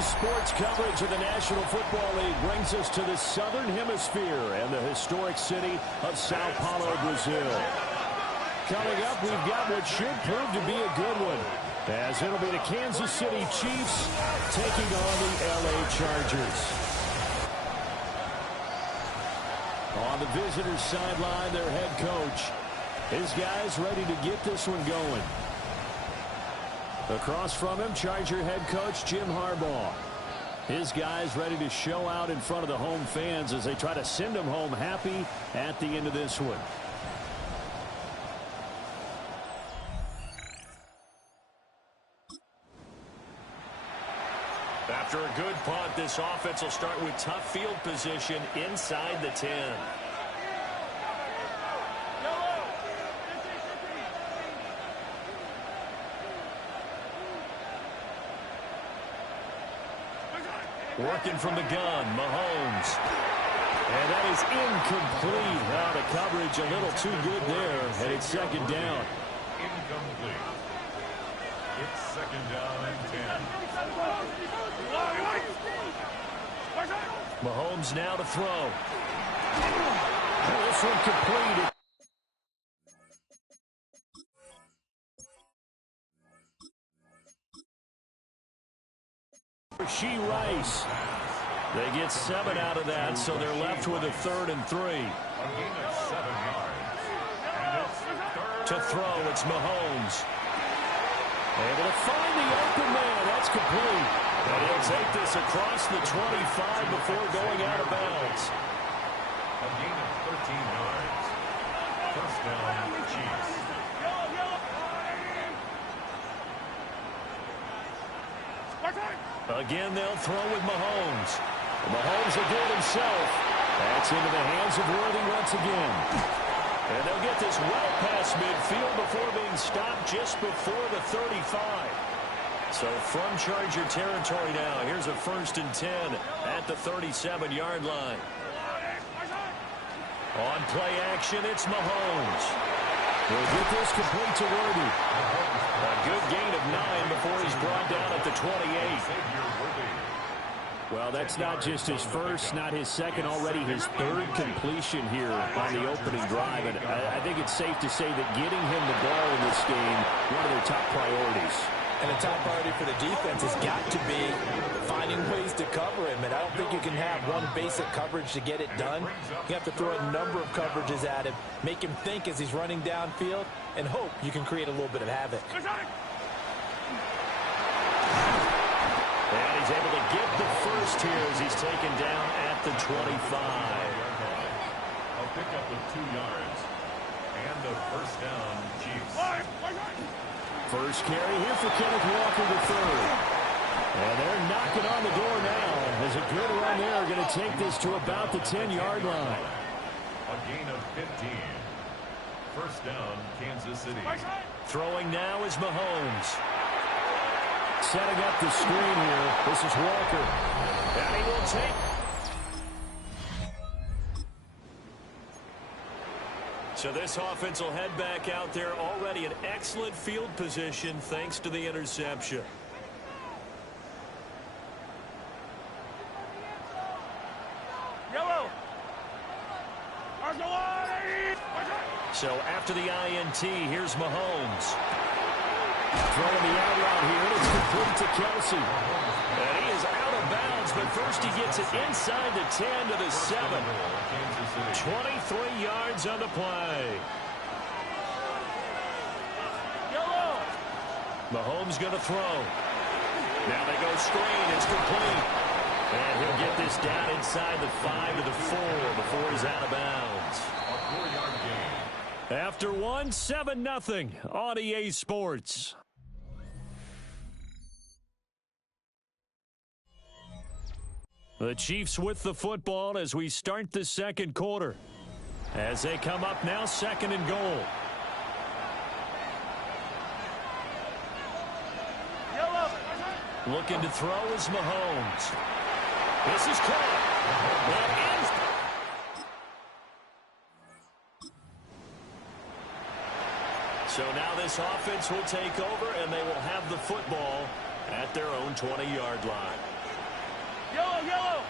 Sports coverage of the National Football League brings us to the Southern Hemisphere and the historic city of Sao Paulo, Brazil. Coming up, we've got what should prove to be a good one, as it'll be the Kansas City Chiefs taking on the LA Chargers. On the visitors' sideline, their head coach. His guys ready to get this one going. Across from him, Charger head coach Jim Harbaugh. His guys ready to show out in front of the home fans as they try to send them home happy at the end of this one. After a good punt, this offense will start with tough field position inside the 10. Working from the gun, Mahomes. And that is incomplete. Now the coverage a little too good there, and it's second down. Incomplete. It's second down and 10. Mahomes now to throw. This one completed. Rashee Rice. They get 7 out of that, so they're left with a 3rd and 3. A gain of 7 yards. And it's To throw, it's Mahomes. Able to find the open man. That's complete. And he'll take this across the 25 before going out of bounds. a gain of 13 yards. First down, Chiefs. Again, they'll throw with Mahomes. Mahomes will do it himself. That's into the hands of Worthy once again. And they'll get this well past midfield before being stopped just before the 35. So from Charger territory now, here's a 1st and 10 at the 37-yard line. On play action, it's Mahomes. He'll get this complete to Worthy. A good gain of 9 before he's brought down at the 28. Well, that's not just his first, not his second, already his 3rd completion here on the opening drive. And I think it's safe to say that getting him the ball in this game, one of their top priorities. And the top priority for the defense has got to be finding ways to cover him. And I don't think you can have one basic coverage to get it done. You have to throw a number of coverages at him, make him think as he's running downfield, and hope you can create a little bit of havoc. And he's able to get the first here as he's taken down at the 25. A pickup of 2 yards. And a first down, Chiefs. First carry here for Kenneth Walker III. And they're knocking on the door now. There's a good run there. Going to take this to about the 10-yard line. A gain of 15. First down, Kansas City. Throwing now is Mahomes. Setting up the screen here. This is Walker. And he will take. So this offense will head back out there, already in excellent field position thanks to the interception. So after the INT, here's Mahomes. Throwing the out route here, and it's complete to Kelsey. And he is out of bounds, but first he gets it inside the 10 to the 7. 23 yards on the play. Mahomes going to throw. Now they go screen. It's complete. And he'll get this down inside the 5 to the 4 before he's out of bounds. A 4-yard gain. After 1, 7-0 on EA Sports. The Chiefs with the football as we start the second quarter. As they come up now, 2nd and goal. Looking to throw is Mahomes. This is caught. So now this offense will take over, and they will have the football at their own 20-yard line. Yellow.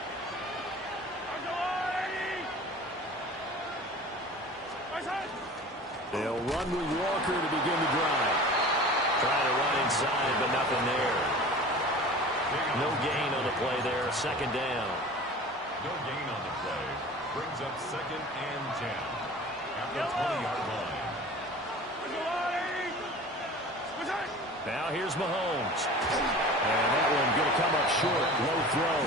They'll run with Walker to begin the drive. Trying to run inside, but nothing there. No gain on the play there. Second down. No gain on the play. Brings up 2nd and 10. At the 20-yard line. Now here's Mahomes. And that one going to come up short. Low throw.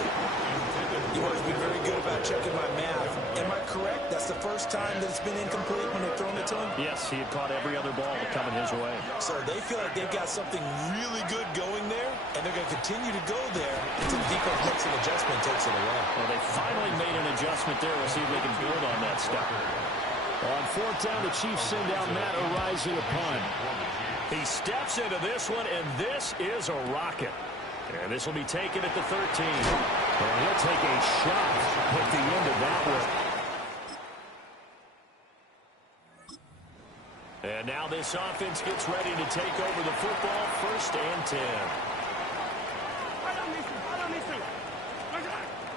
You've always been very good about checking my math. Am I correct? That's the first time that it's been incomplete when they've thrown it to him? Yes, he had caught every other ball coming his way. So they feel like they've got something really good going there, and they're going to continue to go there until the defense makes an adjustment and takes it away. Well, they finally made an adjustment there. We'll see if they can build on that stuff. On 4th down, the Chiefs send out Matt Araiza to punt. He steps into this one, and this is a rocket. And this will be taken at the 13. And he'll take a shot at the end of that one. And now this offense gets ready to take over the football. 1st and 10.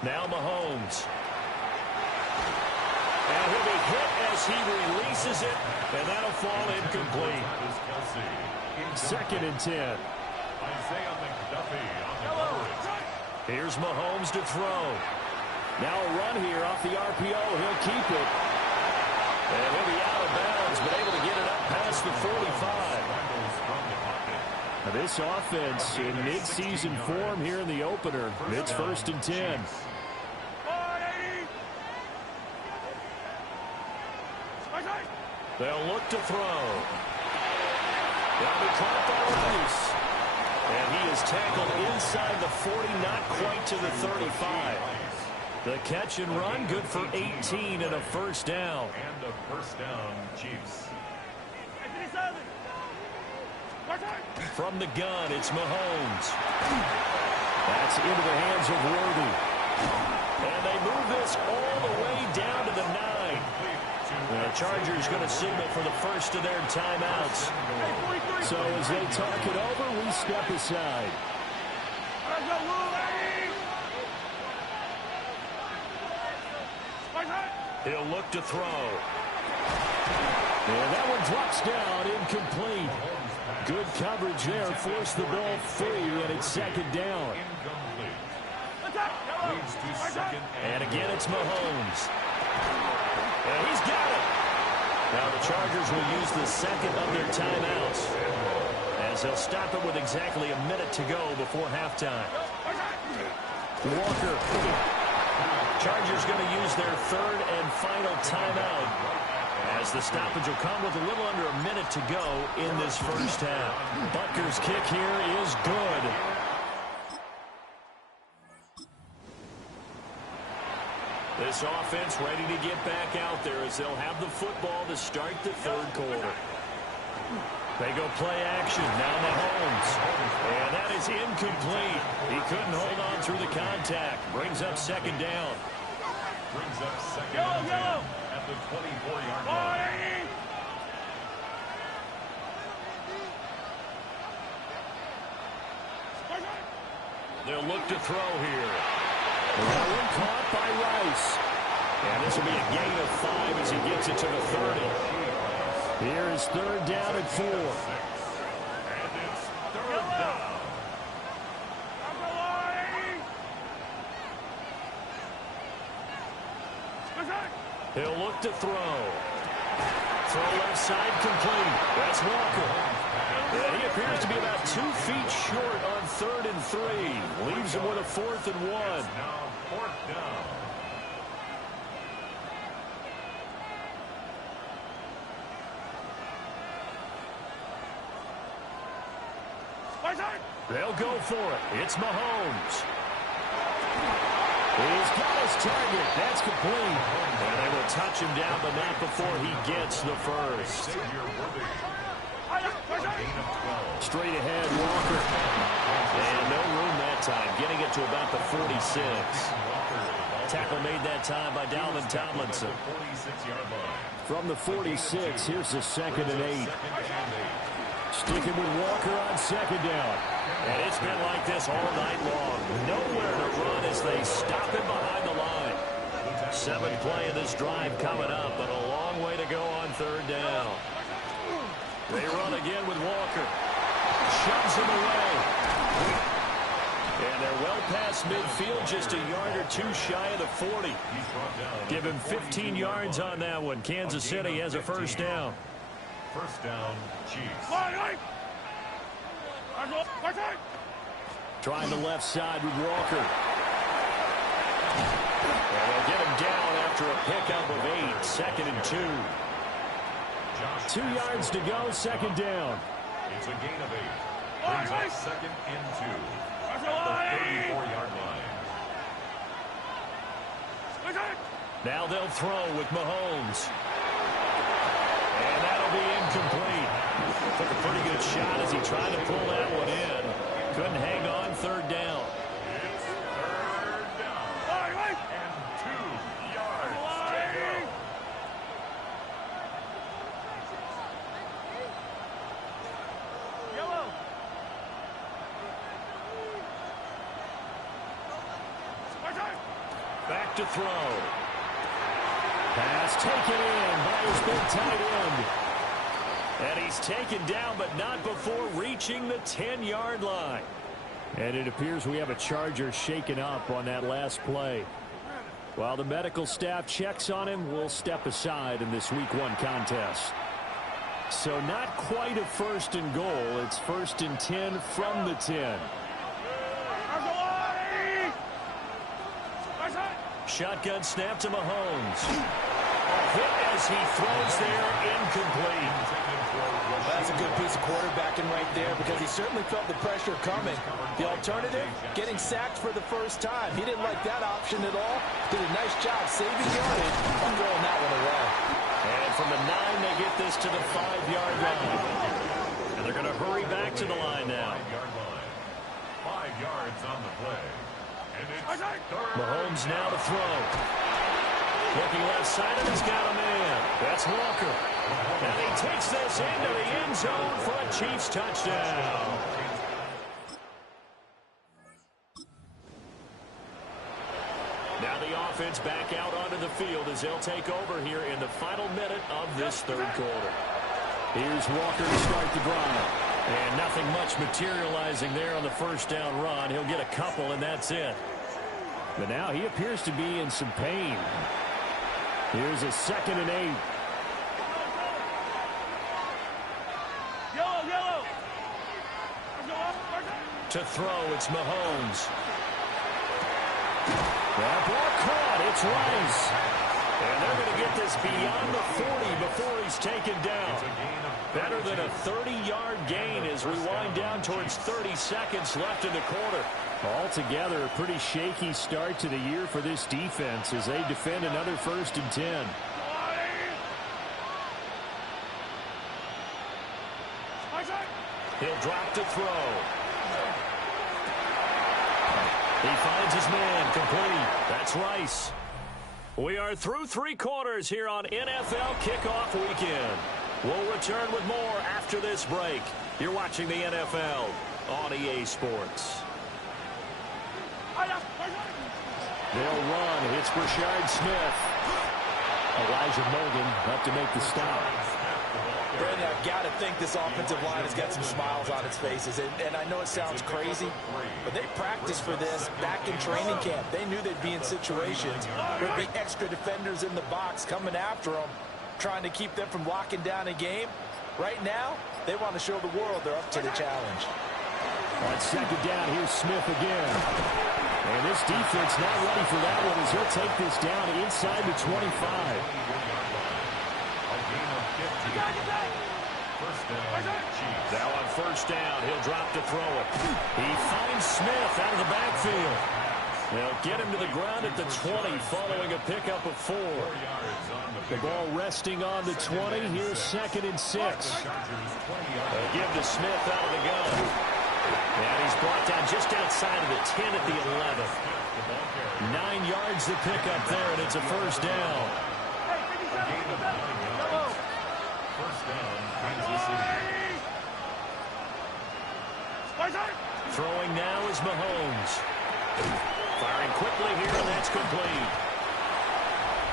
Now Mahomes. And he'll be hit as he releases it, and that'll fall incomplete. 2nd and 10. Isaiah McDuffie on the coverage. Here's Mahomes to throw. Now a run here off the RPO. He'll keep it. And he'll be out of bounds, but able to get it up past the 45. Now this offense in mid-season form here in the opener. It's 1st and 10. They'll look to throw. They'll be caught by Rice. And he is tackled inside the 40, not quite to the 35. The catch and run, good for 18 and a 1st down. And a 1st down, Chiefs. From the gun, it's Mahomes. That's into the hands of Worthy. And they move this all the way down to the 9. The Chargers going to signal for the first of their timeouts. So as they talk it over, we step aside. He'll look to throw. And that one drops down, incomplete. Good coverage there, forced the ball free, and it's 2nd down. And again, it's Mahomes. And he's got it. Now the Chargers will use the 2nd of their timeouts, as they'll stop it with exactly a minute to go before halftime. Walker. Chargers going to use their 3rd and final timeout, as the stoppage will come with a little under a minute to go in this first half. Butker's kick here is good. This offense ready to get back out there as they'll have the football to start the 3rd quarter. They go play action. Now Mahomes. And that is incomplete. He couldn't hold on through the contact. Brings up 2nd down. Brings up 2nd and 10 at the 24-yard line. They'll look to throw here. That one caught by Rice. And this will be a gain of 5 as he gets it to the 30. Here is 3rd down and 4. And it's 3rd down. He'll look to throw. Throw left side complete. That's Walker. And he appears to be about 2 feet short on 3rd and 3. Leaves him with a 4th and 1. Now 4th down. They'll go for it. It's Mahomes. He's got his target. That's complete. And they will touch him down, but not before he gets the first. Straight ahead, Walker. And no room that time, getting it to about the 46. Tackle made that time by Dalvin Tomlinson. From the 46, here's the 2nd and 8. Sticking with Walker on second down. And it's been like this all night long. Nowhere to run as they stop him behind the line. 7th play of this drive coming up, but a long way to go on 3rd down. They run again with Walker. Shoves him away. And they're well past midfield, just a yard or 2 shy of the 40. Give him 15 yards on that one. Kansas City has a 1st down. 1st down, Chiefs. Trying the left side with Walker. And they'll get him down after a pickup of 8. 2nd and 2. 2 yards to go, 2nd down. It's a gain of 8. Brings up 2nd and 2. At the 34-yard line. Now they'll throw with Mahomes. And that'll be incomplete. Took a pretty good shot as he tried to pull that one in. Couldn't hang on, 3rd down. It's 3rd down. And 2 yards to go. Back to throw. Pass taken in by his big tight end. And he's taken down, but not before reaching the 10-yard line. And it appears we have a Charger shaken up on that last play. While the medical staff checks on him, we'll step aside in this Week 1 contest. So not quite a 1st and goal. It's 1st and 10 from the 10. Shotgun snap to Mahomes. Hit as he throws there, incomplete. That's a good piece of quarterbacking right there because he certainly felt the pressure coming. The alternative, getting sacked for the 1st time. He didn't like that option at all. Did a nice job saving yardage on throwing that one away. And from the 9, they get this to the 5-yard line. And they're going to hurry back to the line now. 5-yard line. 5 yards on the play. And it's Mahomes now to throw. Looking left side, and he's got a man. That's Walker. And he takes this into the end zone for a Chiefs touchdown. Now the offense back out onto the field as they'll take over here in the final minute of this 3rd quarter. Here's Walker to start the drive. And nothing much materializing there on the 1st down run. He'll get a couple, and that's it. But now he appears to be in some pain. Here's a 2nd and 8. To throw, it's Mahomes. That ball caught. It's Rice. And they're going to get this beyond the 40 before he's taken down. Better than a 30-yard gain as we wind down towards 30 seconds left in the quarter. Altogether, a pretty shaky start to the year for this defense as they defend another 1st and 10. He'll drop to throw. He finds his man, complete. That's Rice. We are through 3 quarters here on NFL Kickoff Weekend. We'll return with more after this break. You're watching the NFL on EA Sports. They'll run. It's Brashard Smith. Elijah Morgan up to make the stop. Brandon, I've got to think this offensive line has got some smiles on its faces. And I know it sounds crazy, but they practiced for this back in training camp. They knew they'd be in situations where there'd be extra defenders in the box coming after them, trying to keep them from locking down a game. Right now, they want to show the world they're up to the challenge. On 2nd down, here's Smith again. And this defense not ready for that one as he'll take this down inside the 25. Now on 1st down, he'll drop to throw it. He finds Smith out of the backfield. They'll get him to the ground at the 20 following a pickup of 4. The ball resting on the 20. Here's 2nd and 6. They'll give to Smith out of the gun. And he's brought down just outside of the 10 at the 11. 9 yards to pick up there, and it's a 1st down. Throwing now is Mahomes. Firing quickly here, and that's complete.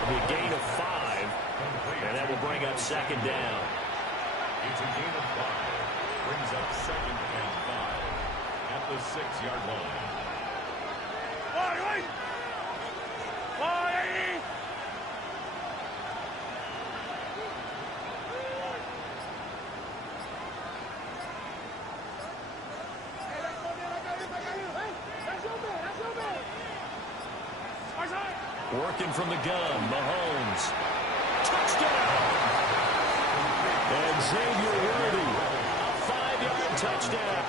It'll be a gain of 5, and that will bring up second down. It's a gain of 5. Brings up second and 5 at the 6-yard line. Working from the gun, Mahomes. Touchdown! And Xavier Worthy, a 5-yard touchdown.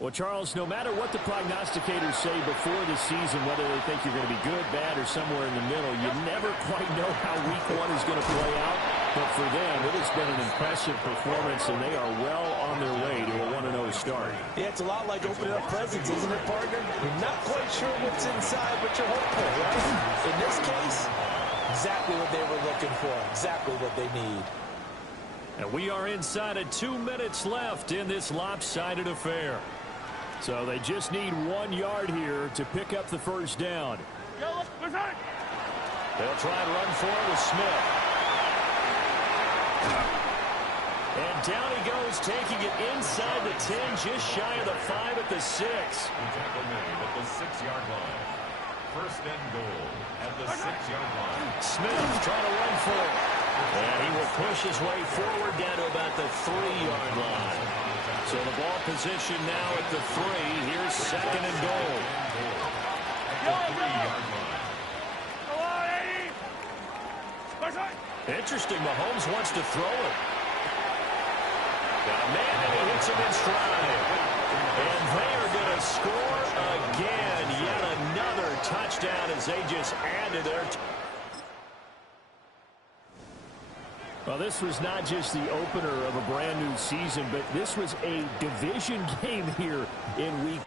Well, Charles, no matter what the prognosticators say before the season, whether they think you're going to be good, bad, or somewhere in the middle, you never quite know how week 1 is going to play out. But for them, it has been an impressive performance, and they are well on their way to a 1-0 start. Yeah, it's a lot like opening up presents, isn't it, partner? You're not quite sure what's inside, but you're hopeful, right? In this case, exactly what they were looking for, exactly what they need. And we are inside of 2 minutes left in this lopsided affair. So they just need 1 yard here to pick up the first down. They'll try and run for it with Smith. And down he goes, taking it inside the 10, just shy of the 5 at the 6. The tackle made at the 6-yard line. First and goal at the 6-yard line. Smith trying to run for it. And he will push his way forward down to about the 3-yard line. So the ball position now at the 3. Here's second and goal. At the 3-yard line. Interesting, Mahomes wants to throw it. Got a man, and he hits him in stride. And they are going to score again. Yet another touchdown as they just added their... Well, this was not just the opener of a brand new season, but this was a division game here in week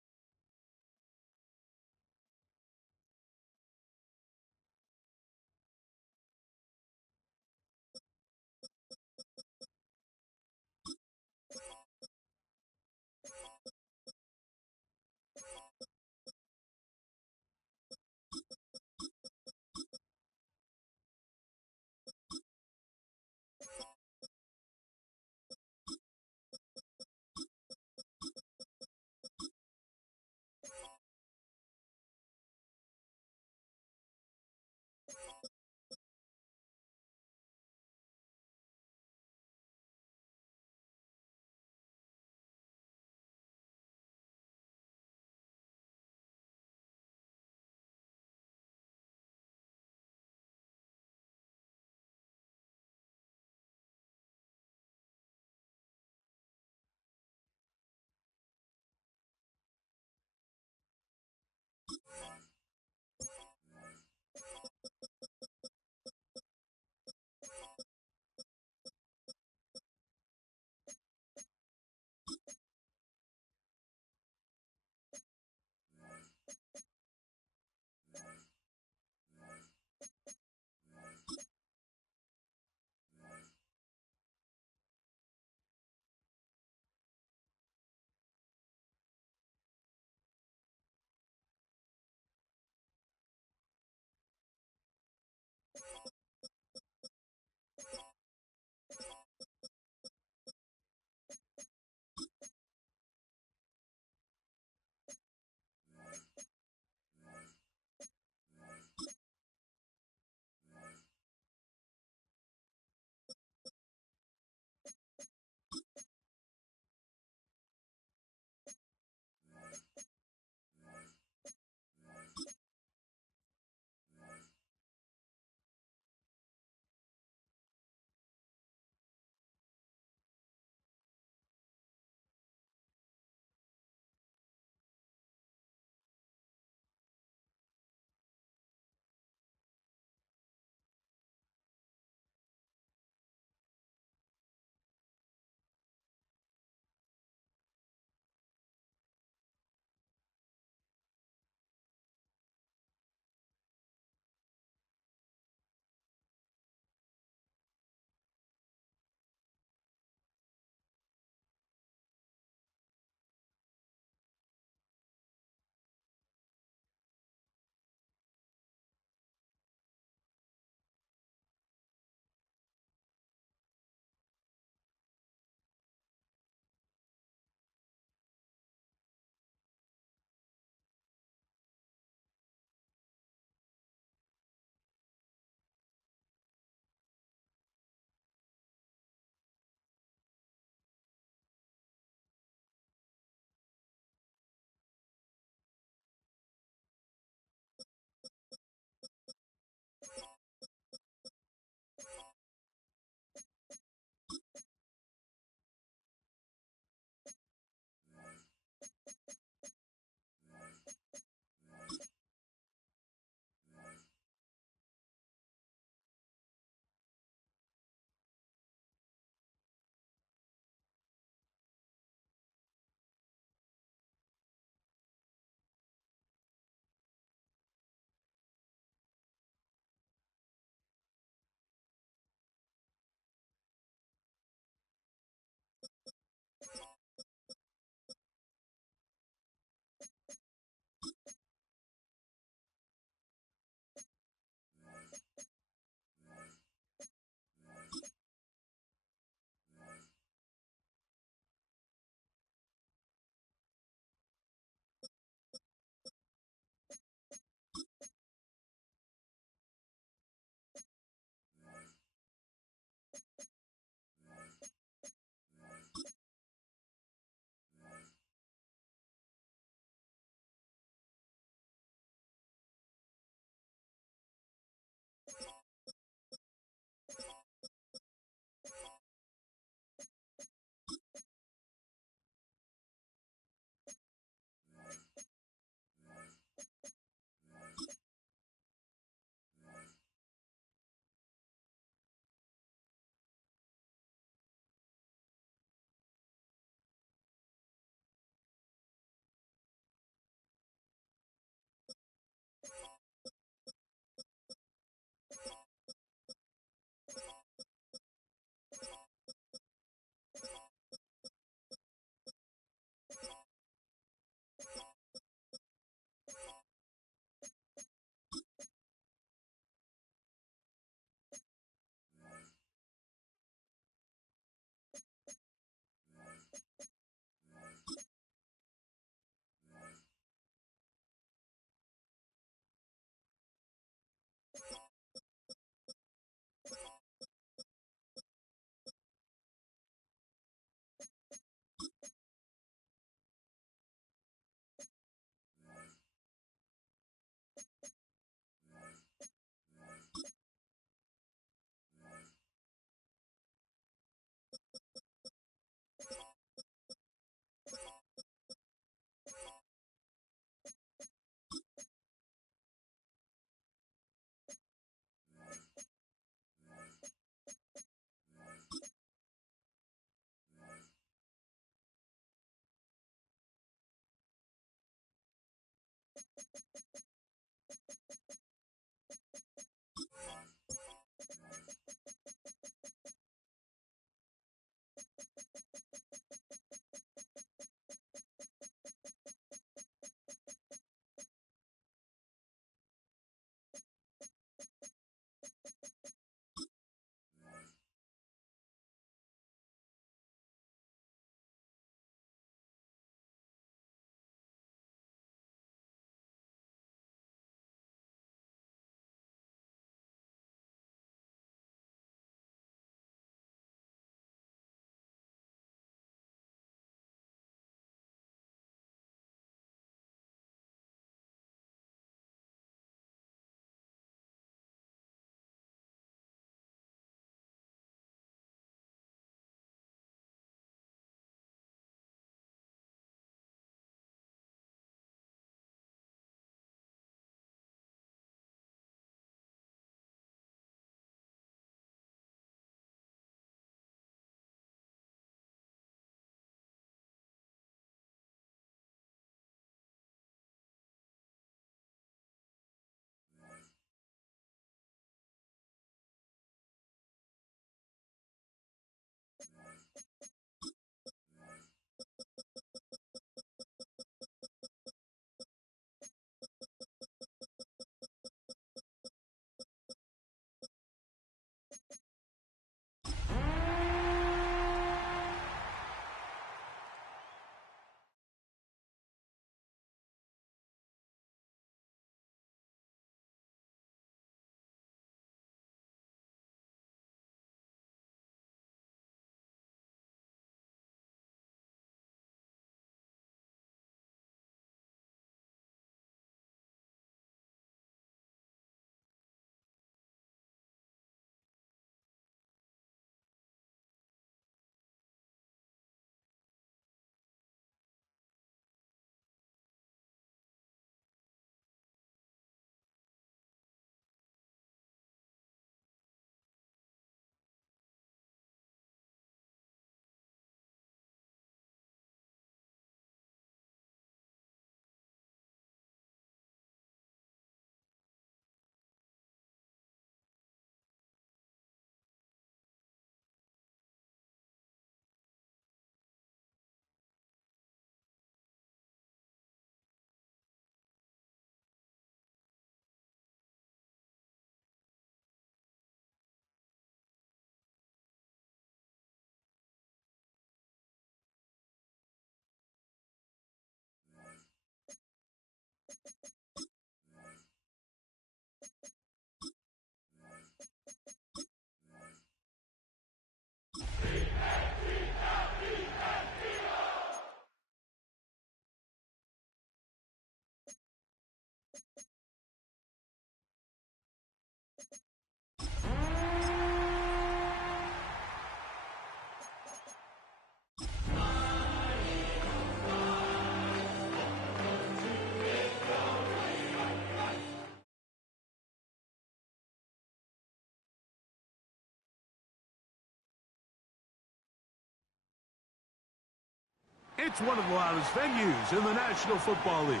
It's one of the loudest venues in the National Football League.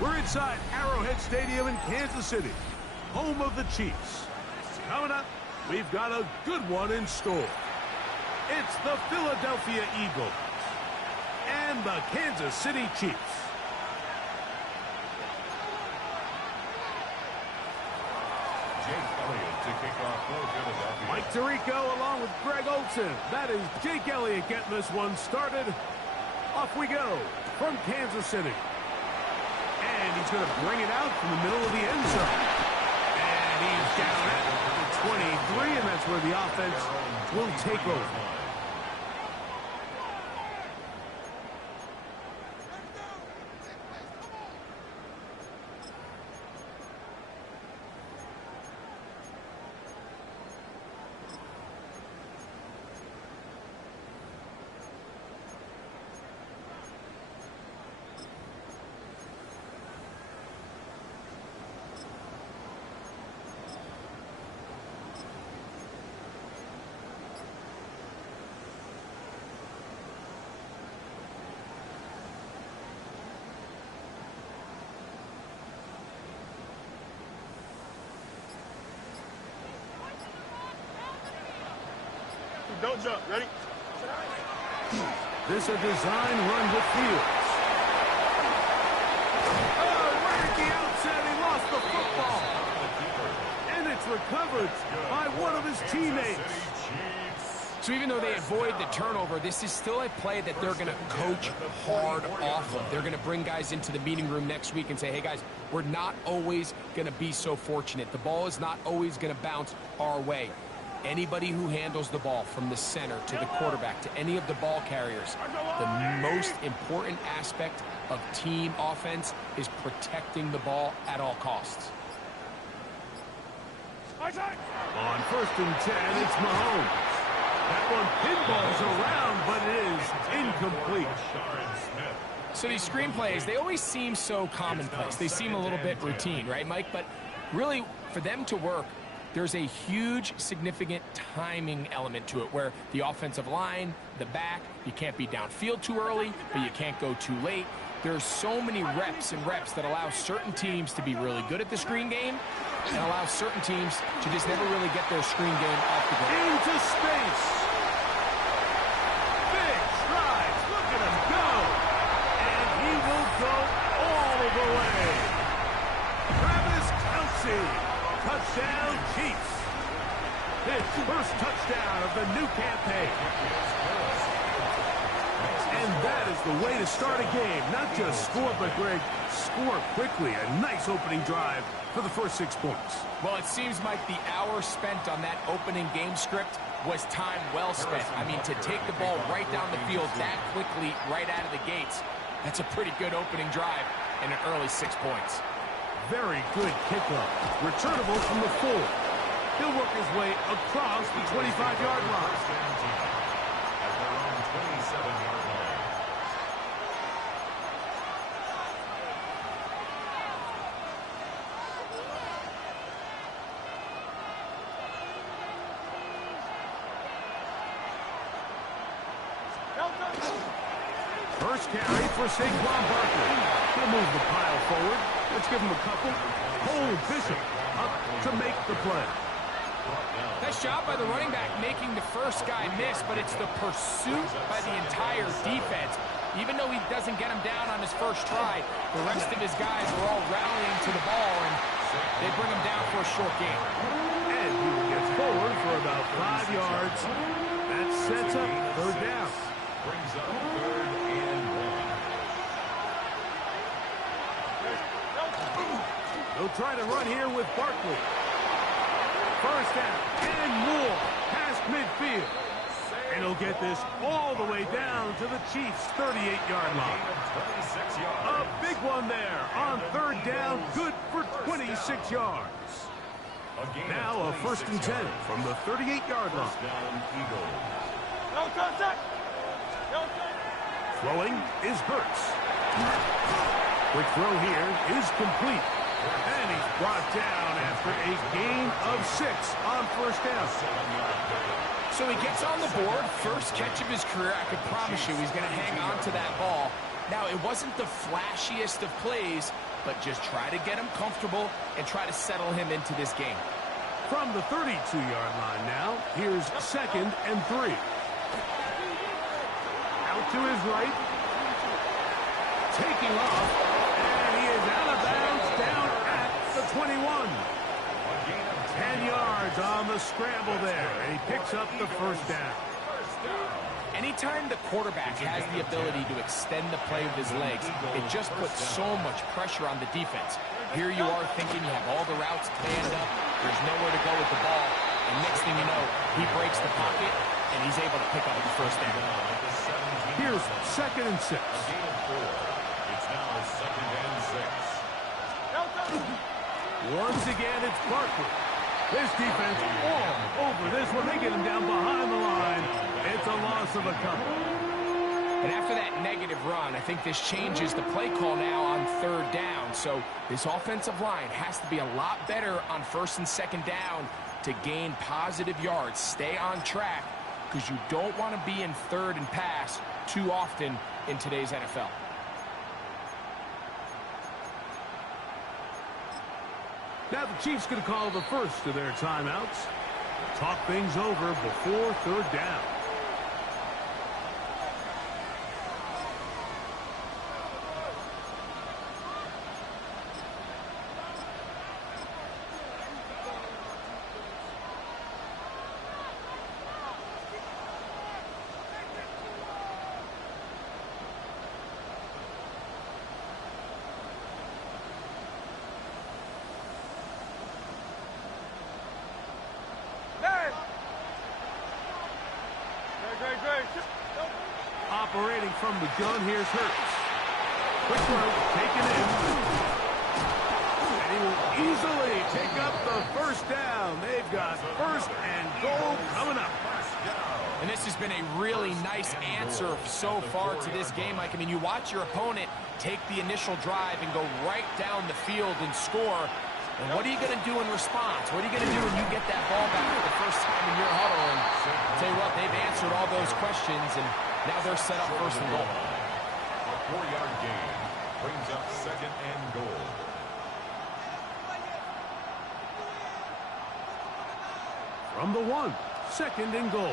We're inside Arrowhead Stadium in Kansas City, home of the Chiefs. Coming up, we've got a good one in store. It's the Philadelphia Eagles and the Kansas City Chiefs. Jake Elliott to kick off for Philadelphia. Mike Tirico along with Greg Olsen. That is Jake Elliott getting this one started. Off we go from Kansas City. And he's going to bring it out from the middle of the end zone. And he's down at the 23, and that's where the offense will take over. Don't jump. Ready? This a design run with Fields. Oh, right at the outset, he lost the football. And it's recovered by one of his teammates. So even though they avoid the turnover, this is still a play that they're going to coach hard off of. They're going to bring guys into the meeting room next week and say, hey, guys, we're not always going to be so fortunate. The ball is not always going to bounce our way. Anybody who handles the ball from the center to the quarterback to any of the ball carriers, the most important aspect of team offense is protecting the ball at all costs. On 1st and 10, it's Mahomes. That one pinballs around, but it is incomplete. So these screen plays, they always seem so commonplace. They seem a little bit routine, right, Mike? But really, for them to work, there's a huge, significant timing element to it where the offensive line, the back, you can't be downfield too early, but you can't go too late. There's so many reps and reps that allow certain teams to be really good at the screen game and allow certain teams to just never really get their screen game off the ground. Into space. Big strides. Look at him go. And he will go all the way. Travis Kelce. Touchdown, Chiefs. His first touchdown of the new campaign. And that is the way to start a game. Not just score, but, Greg, score quickly. A nice opening drive for the first 6 points. Well, it seems like the hour spent on that opening game script was time well spent. I mean, to take the ball right down the field that quickly right out of the gates, that's a pretty good opening drive and an early 6 points. Very good kickoff. Returnable from the 4. He'll work his way across the 25-yard line. At their own 27-yard line. First carry for Saquon Barkley. He'll move the pile forward. Let's give him a couple. Cole Bishop up to make the play. Nice job by the running back making the first guy miss, but it's the pursuit by the entire defense. Even though he doesn't get him down on his first try, the rest of his guys are all rallying to the ball, and they bring him down for a short gain. And he gets forward for about 5 yards. That sets up 3rd down. Brings up 3rd and 1. They'll try to run here with Barkley. First down and more past midfield. And he'll get this all the way down to the Chiefs' 38-yard line. 26 yards. A big one there on 3rd down, good for 26 yards. Now a 1st and 10 from the 38-yard line. Down Eagles. Throwing is Hurts. Quick throw here is complete. And he's brought down after a gain of 6 on first down. So he gets on the board, first catch of his career. I can promise you he's going to hang on to that ball. Now, it wasn't the flashiest of plays, but just try to get him comfortable and try to settle him into this game. From the 32-yard line now, here's 2nd and 3. Out to his right. Taking off. And he is out of bounds down at the 21. 10 yards on the scramble there. And he picks up the first down. Anytime the quarterback has the ability to extend the play with his legs, it just puts so much pressure on the defense. Here you are thinking you have all the routes planned up, there's nowhere to go with the ball, and next thing you know, he breaks the pocket, and he's able to pick up the first down. Here's 2nd and 6. It's now 2nd and 6. Once again, it's Barkley. This defense all over this one. They get him down behind the line. It's a loss of a couple. And after that negative run, I think this changes the play call now on 3rd down. So this offensive line has to be a lot better on 1st and 2nd down to gain positive yards. Stay on track because you don't want to be in 3rd and pass too often in today's NFL. Now the Chiefs going to call the first of their timeouts. Talk things over before 3rd down. Operating from the gun, here's Hurts. Quick throw, taken in. And he will easily take up the first down. They've got 1st and goal coming up. And this has been a really nice answer so far to this game, Mike. I mean, you watch your opponent take the initial drive and go right down the field and score. And what are you going to do in response? What are you going to do when you get that ball back for the first time in your huddle? And I'll tell you what, they've answered all those questions, and now they're set up 1st and goal. A 4-yard gain brings up 2nd and goal. From the 1, 2nd and goal.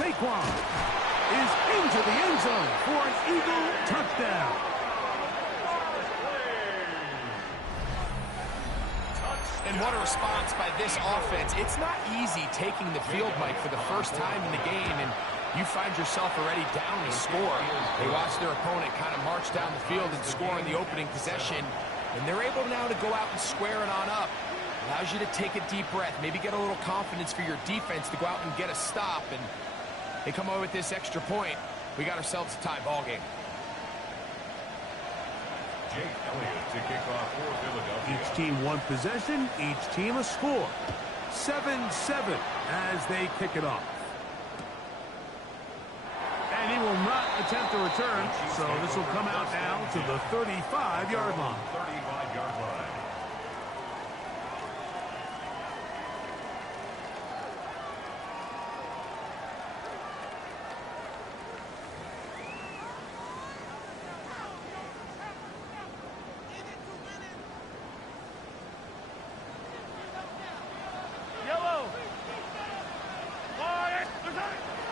Saquon is into the end zone for an Eagle touchdown. And what a response by this offense. It's not easy taking the field, Mike, for the first time in the game, and you find yourself already down to score. They watch their opponent kind of march down the field and score in the opening possession, and they're able now to go out and square it on up. Allows you to take a deep breath, maybe get a little confidence for your defense to go out and get a stop, and they come away with this extra point. We got ourselves a tie ball game. Jake Elliott to kick off for Philadelphia. Each team one possession, each team a score. 7-7 as they kick it off. And he will not attempt a return, so this will come out now to the 35-yard line. 35-yard line.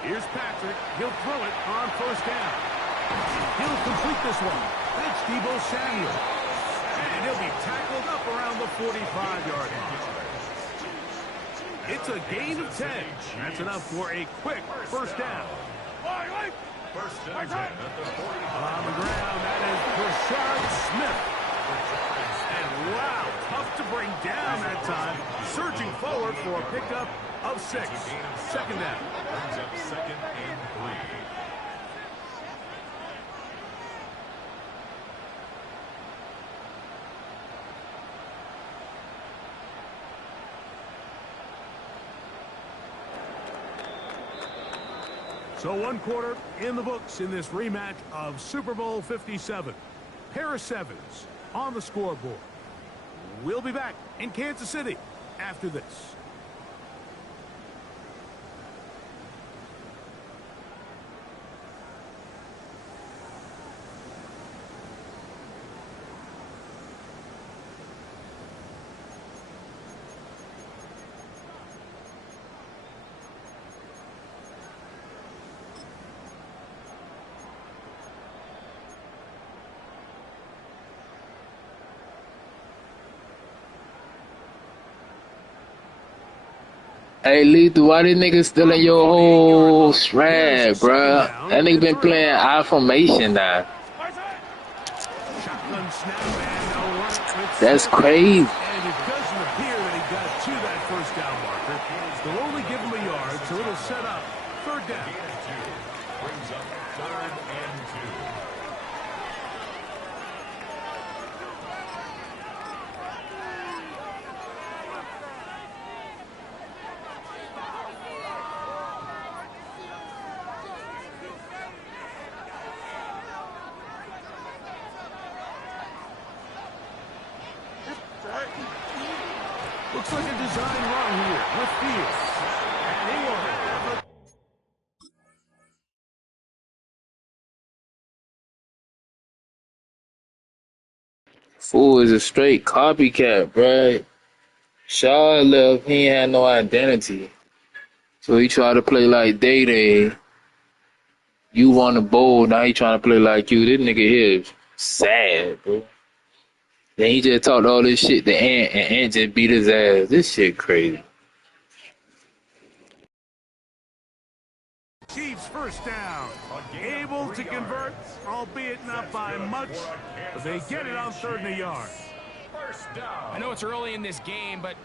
Here's Patrick. He'll throw it on first down. He'll complete this one. That's Deebo Samuel. And he'll be tackled up around the 45-yard line. It's a gain of 10. That's enough for a quick first down. First and 10 at the 40. On the ground, that is Rashard Smith. And wow, tough to bring down that time. Surging forward for a pickup of 6. Second down. Brings up 2nd and 3. So 1 quarter in the books in this rematch of Super Bowl 57. Pair of sevens on the scoreboard. We'll be back in Kansas City after this. Hey, Lethal, why this nigga still in your whole strap, bruh? That nigga been playing I formation now. That's crazy. And it doesn't appear that he got to that first down marker. They'll only give him a yard, so it'll set up 3rd down. Brings up 3rd and 2. Looks like a design run here with Fields. And he will have a... Fool is a straight copycat, bruh. Shaw left, he ain't had no identity. So he tried to play like Day-Day. You won the bowl, now he trying to play like you. This nigga here is sad, bro. Then he just talked all this shit to Ant, and Ant just beat his ass. This shit crazy. Chiefs first down. Able to convert, albeit not by much, but they get it on 3rd and a yard. I know it's early in this game, but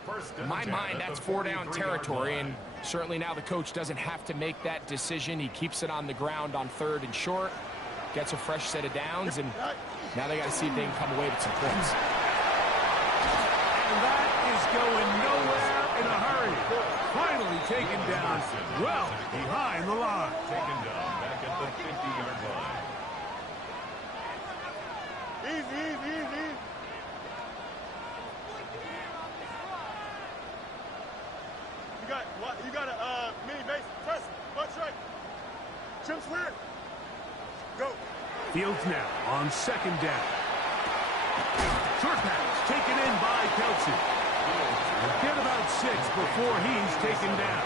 in my mind, that's 4-down territory, and certainly now the coach doesn't have to make that decision. He keeps it on the ground on 3rd and short, gets a fresh set of downs, and now they got to see if they can come away with some points. And that is going nowhere in a hurry. Finally taken down well behind the line. Taken down back at the 50-yard line. Easy. You got a mini base press. Watch right. Chip swear. Go. Fields now on 2nd down. Short pass taken in by Kelce. We'll get about 6 before he's taken down.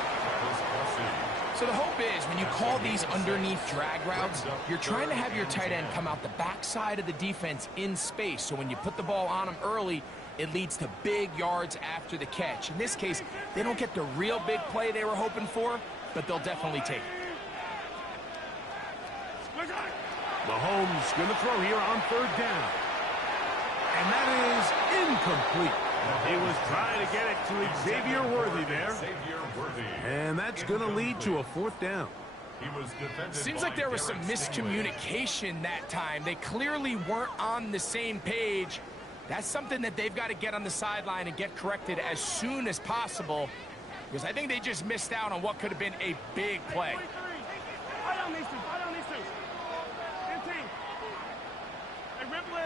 So the hope is when you call these underneath drag routes, you're trying to have your tight end come out the backside of the defense in space. So when you put the ball on him early, it leads to big yards after the catch. In this case, they don't get the real big play they were hoping for, but they'll definitely take it. Mahomes going to throw here on 3rd down. And that is incomplete. He was trying to get it to Xavier Worthy there. And that's going to lead to a 4th down. Seems like there was some miscommunication that time. They clearly weren't on the same page. That's something that they've got to get on the sideline and get corrected as soon as possible, because I think they just missed out on what could have been a big play. Fight on these two. 15. Hey, Ripple.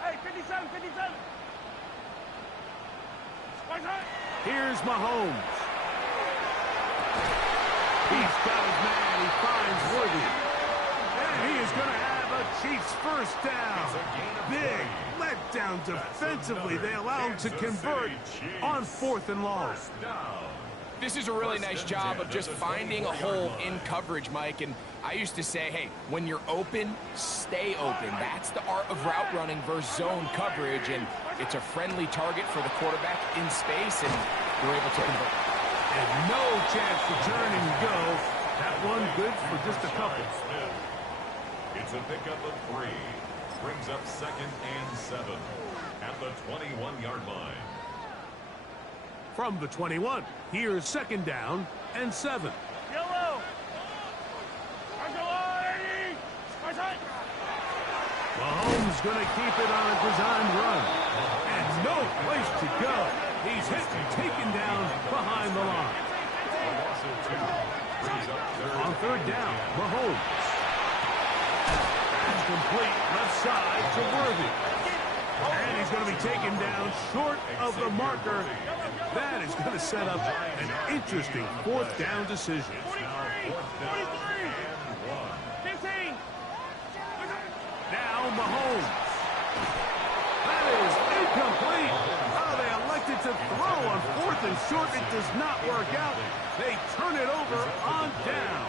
Hey, 57. Here's Mahomes. He's got his man. He finds Worthy. And he is going to have a Chiefs first down. Big letdown defensively. They allow him to convert on 4th and long. This is a really nice job of just finding a hole in coverage, Mike. And I used to say, hey, when you're open, stay open. That's the art of route running versus zone coverage. And it's a friendly target for the quarterback in space, and you're able to convert. And no chance to turn and go. That one good for just a couple. It's a pickup of 3. Brings up 2nd and 7 at the 21-yard line. From the 21, here's 2nd down and 7. Yellow. Mahomes going to keep it on a designed run. And no place to go. He he's hit and taken down behind the line. On third down, Mahomes. That's complete left side to Worthy. And he's going to be taken down short of the marker. That is going to set up an interesting fourth down decision. Now Mahomes. That is incomplete. Oh, they elected to throw on fourth and short. It does not work out. They turn it over on down.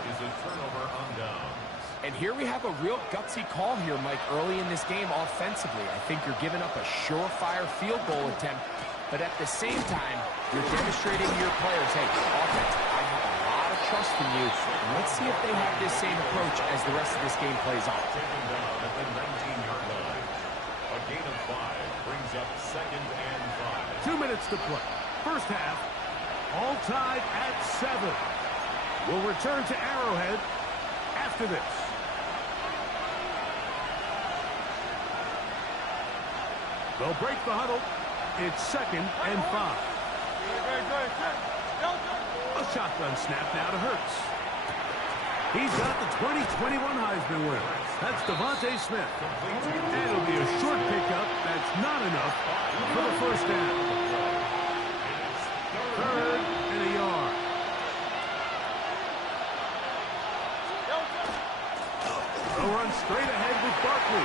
And here we have a real gutsy call here, Mike, early in this game offensively. I think you're giving up a surefire field goal attempt, but at the same time, you're demonstrating to your players, hey, offense, I have a lot of trust in you. Let's see if they have this same approach as the rest of this game plays on. Taken down at the 19-yard line. A gain of 5 brings up 2nd and 5. 2 minutes to play. First half, all tied at 7. We'll return to Arrowhead after this. They'll break the huddle. It's 2nd and 5. A shotgun snap now to Hurts. He's got the 2021 Heisman winner. That's Devontae Smith. And it'll be a short pickup. That's not enough for the first down. 3rd and a yard. They'll run straight ahead with Barkley.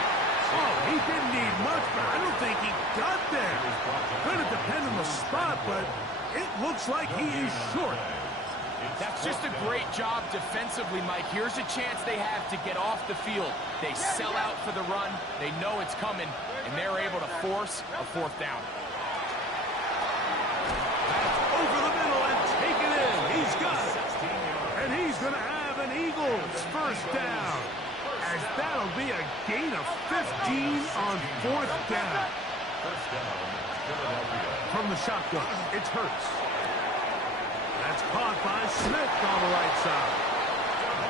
Oh, he didn't need much, but I don't think he got there. Going to depend on the spot, but it looks like he is short. That's just a great job defensively, Mike. Here's a chance they have to get off the field. They sell out for the run. They know it's coming, and they're able to force a fourth down. That's over the middle and take it in. He's got it. And he's going to have an Eagles first down. As that'll be a gain of 15 on fourth down. First down, Philadelphia. From the shotgun, it's Hurts. That's caught by Smith on the right side.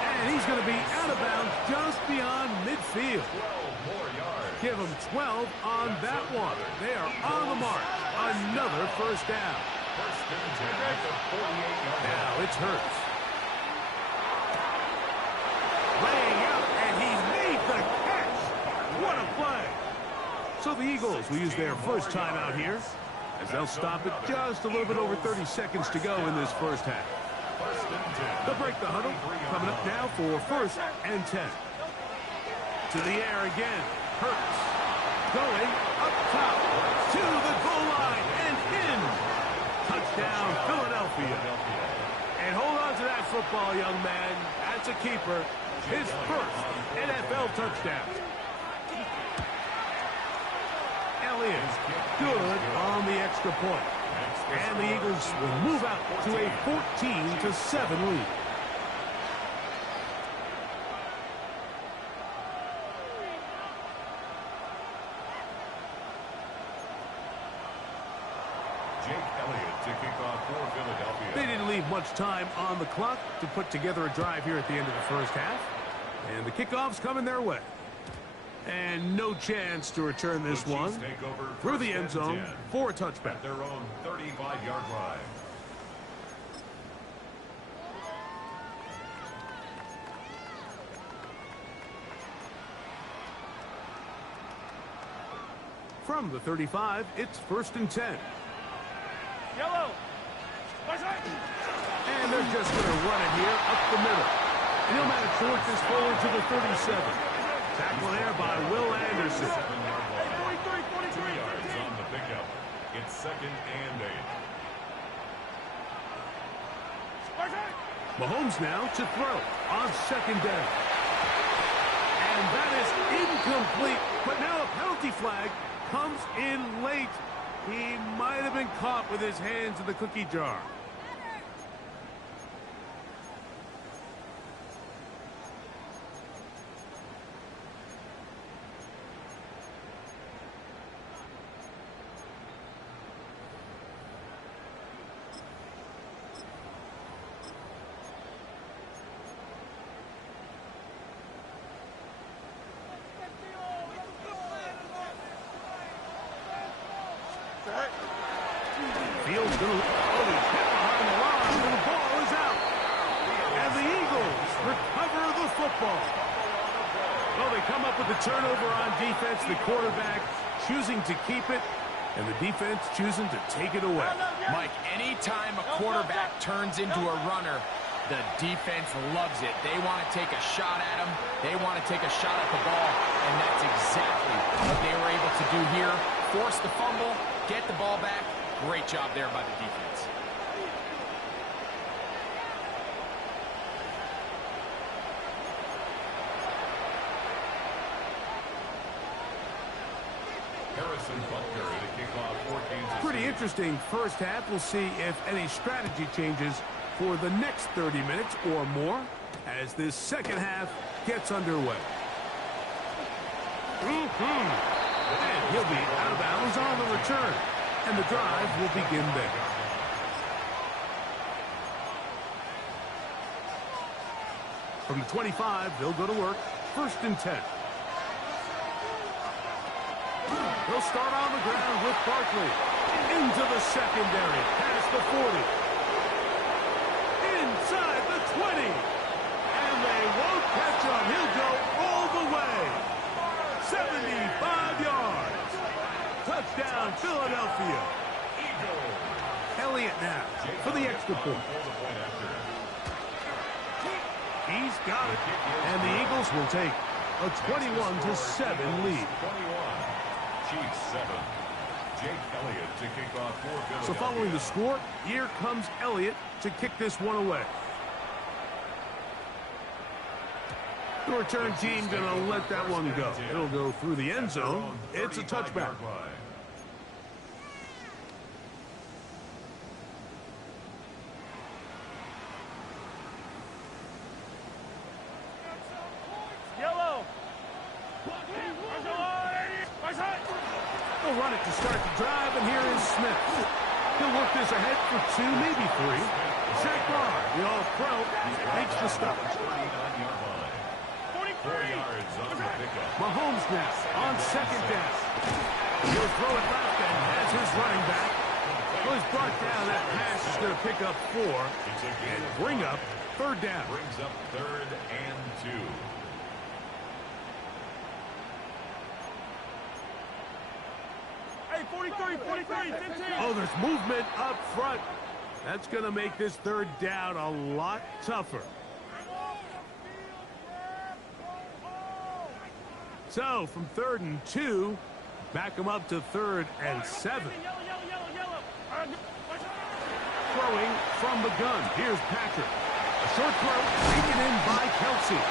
And he's going to be out of bounds just beyond midfield. 12 more yards. Give him 12 on that one. They are on the mark. Another first down. First and 10 at the 48-yard line. Now it's Hurts. Laying out, and he made the catch. What a play. So the Eagles will use their first time out here, as they'll stop it just a little bit over 30 seconds to go in this first half. First and 10. They'll break the huddle. Coming up now for 1st and 10. To the air again. Hurts. Going up top to the goal line and in. Touchdown, Philadelphia. And hold on to that football, young man. That's a keeper. His first NFL touchdown. Elliott, good on the extra point. And the Eagles will move out to a 14-7 lead. Jake Elliott to kick off for Philadelphia. They didn't leave much time on the clock to put together a drive here at the end of the first half. And the kickoff's coming their way. And no chance to return this one through the end zone for a touchback. At their own 35-yard line. From the 35, it's 1st and 10. Yellow. And they're just going to run it here up the middle. And he'll manage to work this forward to the 37. Tackle there by Will Anderson. 2 yards on the pickup. It's 2nd and 8. Mahomes now to throw on 2nd down. And that is incomplete. But now a penalty flag comes in late. He might have been caught with his hands in the cookie jar. Field's going to... Oh, he's hit behind the line, and the ball is out. And the Eagles recover the football. Well, they come up with the turnover on defense. The quarterback choosing to keep it, and the defense choosing to take it away. Mike, anytime a quarterback turns into a runner, the defense loves it. They want to take a shot at him. They want to take a shot at the ball, and that's exactly what they were able to do here. Force the fumble, get the ball back. Great job there by the defense. Harrison Butker to kick off for Kansas Pretty City. interesting first half. We'll see if any strategy changes for the next 30 minutes or more as this second half gets underway. And he'll be out of bounds on the return. And the drive will begin there. From the 25, they'll go to work. 1st and 10. They'll start on the ground with Barkley. Into the secondary. Past the 40. Inside the 20. And they won't catch him. He'll go all the way. 75 yards. Touchdown, Philadelphia. Elliott now for the extra point. He's got it. And the Eagles will take a 21-7 lead. 21. Chiefs 7. Jake Elliott to kick off for Philadelphia. So following the score, here comes Elliott to kick this one away. The return team going to let that one go. It'll go through the end zone. It's a touchback. Yellow. They'll run it to start the drive, and here is Smith. He'll work this ahead for 2, maybe 3. Zach Barr, the All-Pro, makes the stop. 4 yards on the pickup. Mahomes now on 2nd down. He'll throw it left and has his running back. Well, he's brought down. That pass is going to pick up 4 and bring up 3rd down. Brings up 3rd and 2. Hey, 43, 43, 15. Oh, there's movement up front. That's going to make this 3rd down a lot tougher. So, from 3rd and 2, back him up to 3rd and 7. Throwing from the gun. Here's Patrick. A short throw taken in by Kelsey.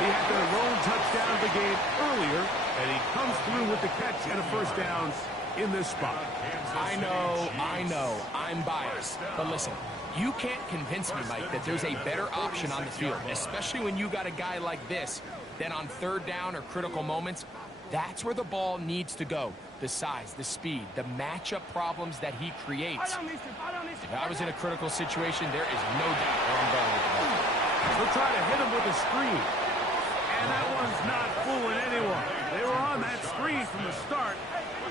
He had their lone touchdown of the game earlier, and he comes through with the catch and a 1st down in this spot. I know, I'm biased. But listen, you can't convince me, Mike, that there's a better option on the field, especially when you got a guy like this, then on 3rd down or critical moments. That's where the ball needs to go. The size, the speed, the matchup problems that he creates. If I was in a critical situation, there is no doubt where I'm going with the ball. They'll try to hit him with a screen. And that one's not fooling anyone. They were on that screen from the start,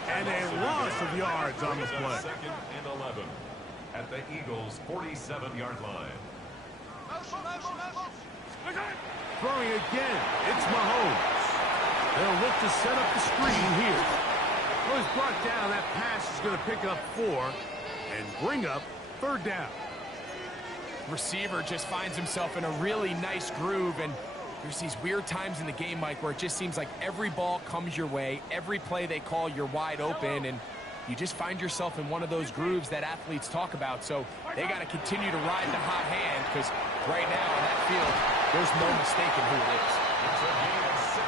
and a loss of yards on the play. 2nd and 11 at the Eagles' 47-yard line. Throwing again, it's Mahomes. They'll look to set up the screen here. Well, he's brought down. That pass is going to pick up 4 and bring up 3rd down. Receiver just finds himself in a really nice groove, and there's these weird times in the game, Mike, where it just seems like every ball comes your way, every play they call, you're wide open, and you just find yourself in one of those grooves that athletes talk about. So they got to continue to ride the hot hand, because right now in that field, there's no mistaking who it is.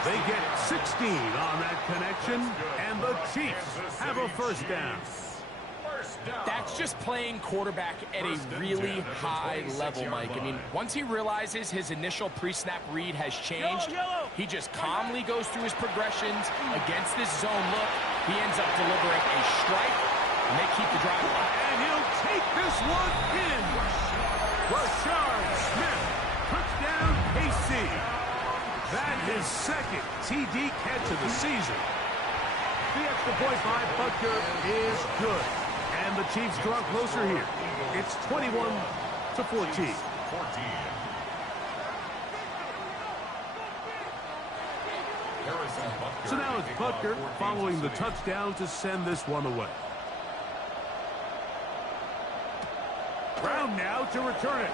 They get 16 on that connection, and the Chiefs have a 1st down. That's just playing quarterback at a really high level, Mike. I mean, once he realizes his initial pre-snap read has changed, he just calmly goes through his progressions against this zone look. He ends up delivering a strike, and they keep the drive alive. And he'll take this one in. Rashard Smith, touchdown KC. That is 2nd TD catch of the season. The extra point by Butker is good. And And the Chiefs draw closer here. It's 21-14. So now it's Butker following the touchdown to send this one away. Brown now to return it.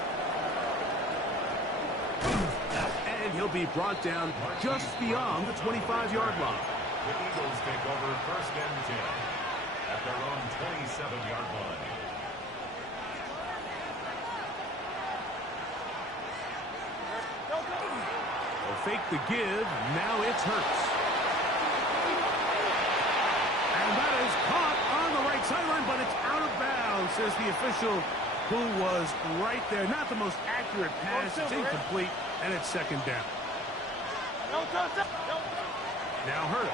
And he'll be brought down just beyond the 25-yard line. The Eagles take over 1st and 10 at their own 27-yard line. They'll fake the give. Now it's Hurts. And that is caught on the right sideline, but it's out of bounds, says the official, who was right there. Not the most accurate pass. It's incomplete, and it's 2nd down. Now Hurts.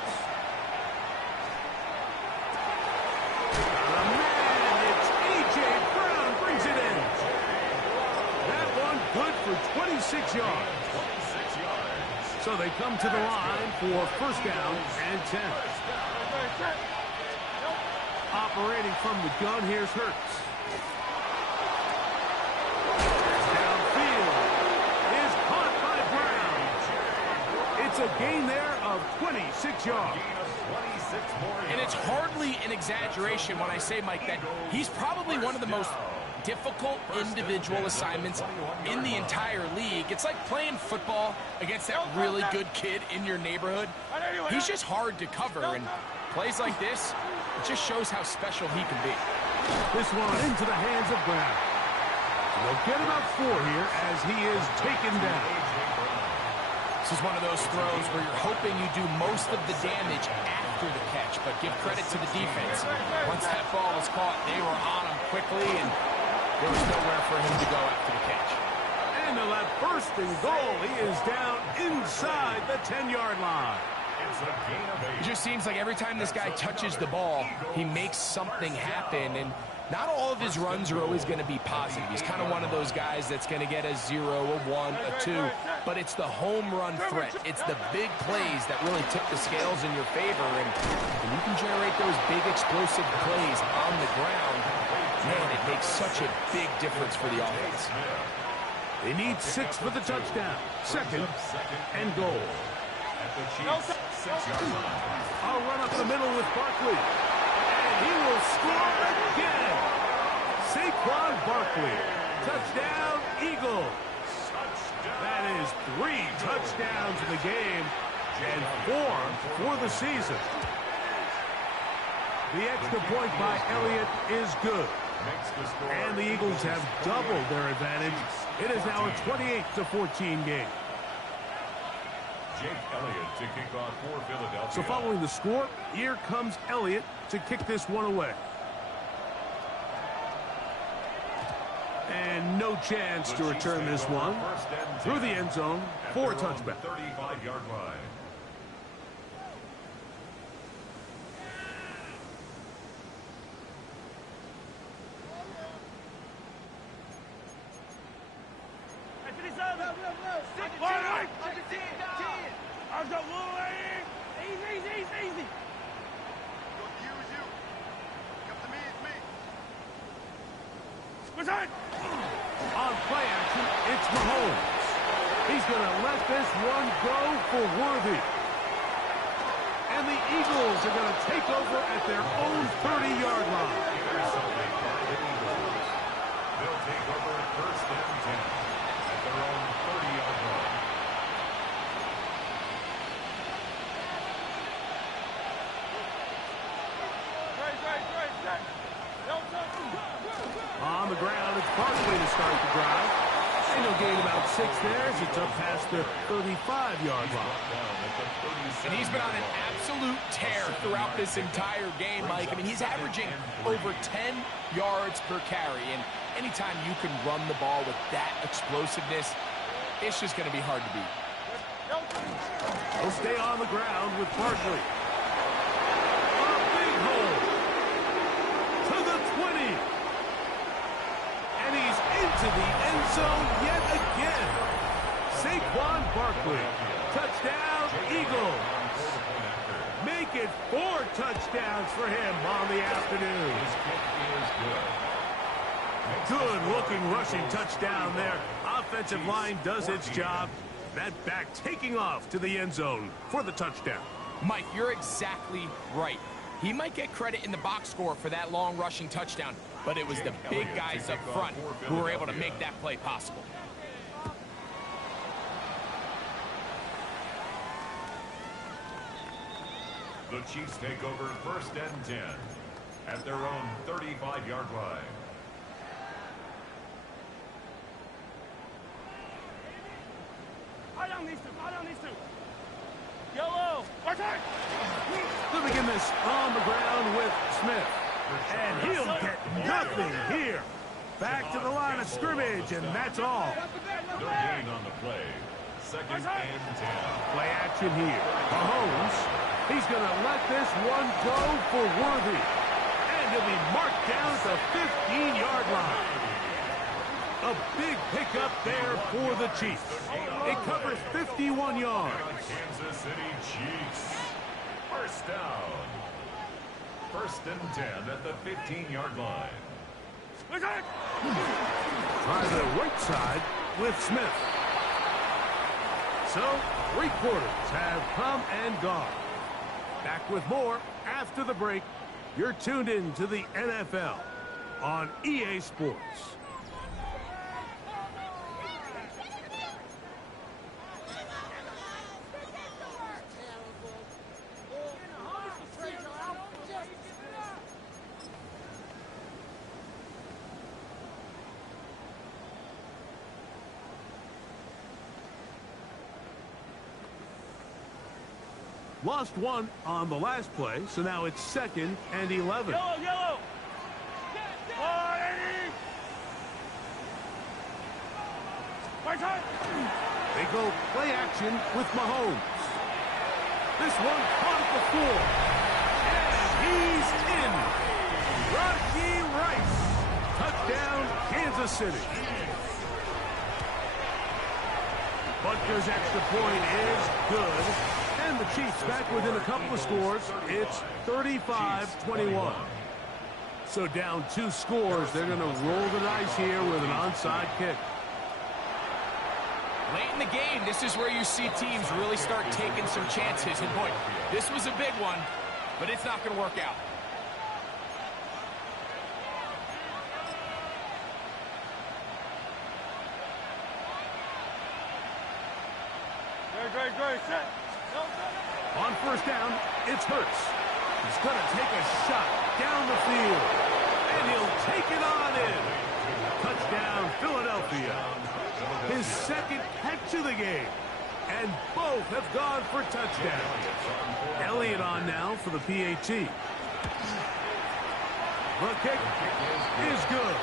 Got a man. It's A.J. Brown brings it in. That one good for 26 yards. So they come to the line for 1st down and 10. Operating from the gun, here's Hurts. Downfield is caught by Brown. It's a gain there of 26 yards. And it's hardly an exaggeration when I say, Mike, that he's probably one of the most difficult individual assignments in the entire league. It's like playing football against that really good kid in your neighborhood. He's just hard to cover, and plays like this, it just shows how special he can be. This one into the hands of Brown. They'll get about 4 here as he is taken down. This is one of those throws where you're hoping you do most of the damage after the catch, but give credit to the defense. Once that ball was caught, they were on him quickly, and there was nowhere for him to go after the catch. And on that 1st and goal, he is down inside the 10-yard line. It just seems like every time this guy touches the ball, he makes something happen, and not all of his runs are always going to be positive. He's kind of one of those guys that's going to get a 0, a 1, a 2, but it's the home run threat. It's the big plays that really tip the scales in your favor, and when you can generate those big explosive plays on the ground, man, it makes such a big difference for the offense. They need 6 for the touchdown. 2nd and goal. I'll run up the middle with Barkley. And he will score again. Saquon Barkley. Touchdown, Eagles. That is 3 touchdowns in the game and 4 for the season. The extra point by Elliott is good. And the Eagles have doubled their advantage. It is now a 28-14 game. Jake Elliott to kick off for Philadelphia. So following the score, here comes Elliott to kick this one away. And no chance to return this one through the end zone for a touchback. 35-yard line. I've got little easy. You. Come to me, it's me. What's that? On play action, it's Mahomes. He's going to let this one go for Worthy. And the Eagles are going to take over at their own 30-yard line. They'll take over at 1st and 10 at their own 30-yard line. On the ground, it's Barkley to start the drive. And he'll gain about 6 there as it's up past the 35-yard line. And he's been on an absolute tear throughout this entire game, Mike. I mean, he's averaging over 10 yards per carry. And anytime you can run the ball with that explosiveness, it's just going to be hard to beat. He'll stay on the ground with Barkley. A big hole to the 20. And he's into the end zone yet again. Saquon Barkley. Touchdown, Eagles. Make it 4 touchdowns for him on the afternoon. Good-looking rushing touchdown there. Offensive line does its job. That back taking off to the end zone for the touchdown. Mike, you're exactly right. He might get credit in the box score for that long rushing touchdown, but it was the big guys up front who were able to make that play possible. The Chiefs take over 1st and 10 at their own 35-yard line. Yellow. To begin this on the ground with Smith. And he'll get nothing here. Back to the line of scrimmage, and that's all. No gain on the play. 2nd and 10. Play action here. Mahomes, he's going to let this one go for Worthy. And he'll be marked down at the 15-yard line. A big pickup there for the Chiefs. It covers 51 yards. Kansas City Chiefs. 1st down. 1st and 10 at the 15-yard line. Try the right side with Smith. So, 3 quarters have come and gone. Back with more after the break. You're tuned in to the NFL on EA Sports. Lost one on the last play, so now it's 2nd and 11. Yellow. They go play action with Mahomes. This one caught at the floor. And he's in. Rashee Rice. Touchdown, Kansas City. Butker's extra point is good. And the Chiefs back within a couple of scores. It's 35-21. So down 2 scores, they're going to roll the dice here with an onside kick. Late in the game, this is where you see teams really start taking some chances. And boy, this was a big one, but it's not going to work out. Great, set. On 1st down, it's Hurts. He's going to take a shot down the field. And he'll take it on in. Touchdown, Philadelphia. His 2nd catch of the game. And both have gone for touchdowns. Elliott on now for the PAT. The kick is good.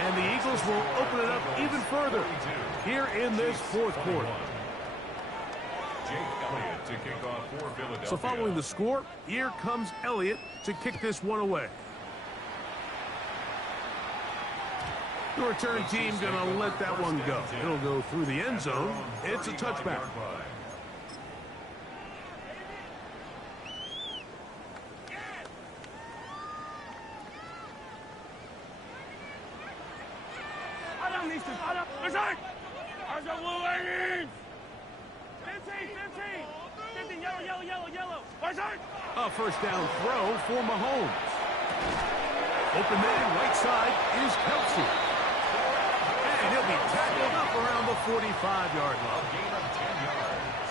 And the Eagles will open it up even further here in this 4th quarter. Jake Elliott to kick off for Philadelphia. So following the score, here comes Elliott to kick this one away. The return team going to let that one go. It'll go through the end zone. It's a touchback. A 1st down throw for Mahomes. Open man right side is Kelsey. And he'll be tackled up around the 45-yard line. A gain of 10 yards.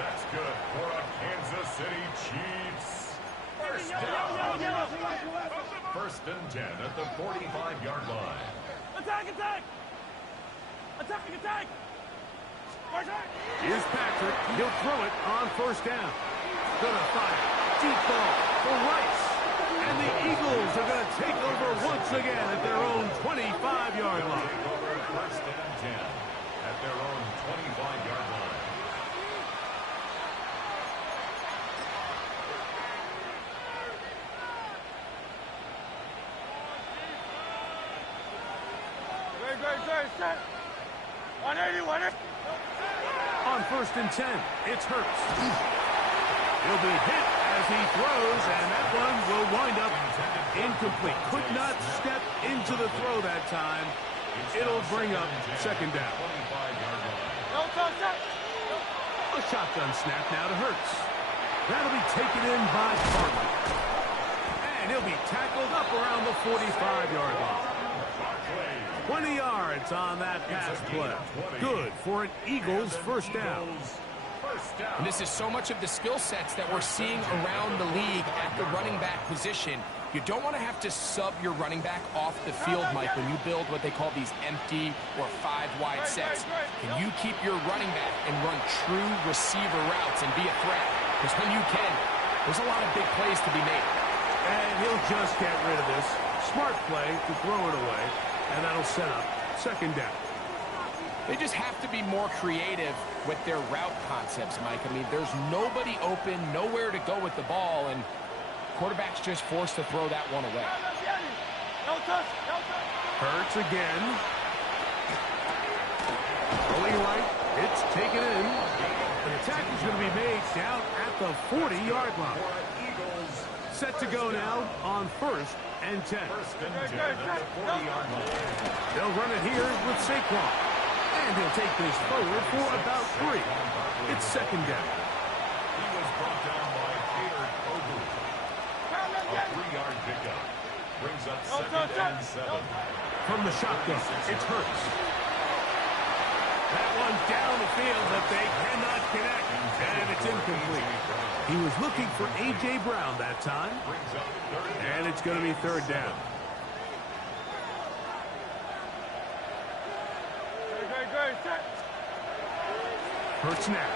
That's good for a Kansas City Chiefs. 1st down. 1st and 10 at the 45-yard line. Attack! Here's Patrick. He'll throw it on 1st down. Gonna fire. Deep ball for Rice. And the Eagles are going to take over once again at their own 25-yard line. 1st and 10 at their own 25-yard line. Great, set. 180. On 1st and 10, it's Hurts. He'll be hit as he throws, and that one will wind up Incomplete. Could not step into the throw that time. It'll bring up second down. A shotgun snap now to Hurts. That'll be taken in by Carter. And he'll be tackled up around the 45-yard line. 20 yards on that pass play. Good for an Eagles first down. And this is so much of the skill sets that we're seeing around the league at the running back position. You don't want to have to sub your running back off the field, Mike, when you build what they call these empty or 5-wide sets. Can you keep your running back and run true receiver routes and be a threat? Because when you can, there's a lot of big plays to be made. And he'll just get rid of this. Smart play to throw it away, and that'll set up second down. They just have to be more creative with their route concepts, Mike. I mean, there's nobody open, nowhere to go with the ball, and quarterback's just forced to throw that one away. Hurts again. Going right. It's taken in. The attack is going to be made down at the 40-yard line. Set to go now on 1st and 10. They'll run it here with Saquon. And he'll take this forward for about 3. It's second down. He was brought down by Peter Kogu. A 3-yard pickup. Brings up second and 7. From the shotgun, it's Hurts. That one down the field, but they cannot connect. And it's incomplete. He was looking for A.J. Brown that time. And it's going to be third down. Hurts now.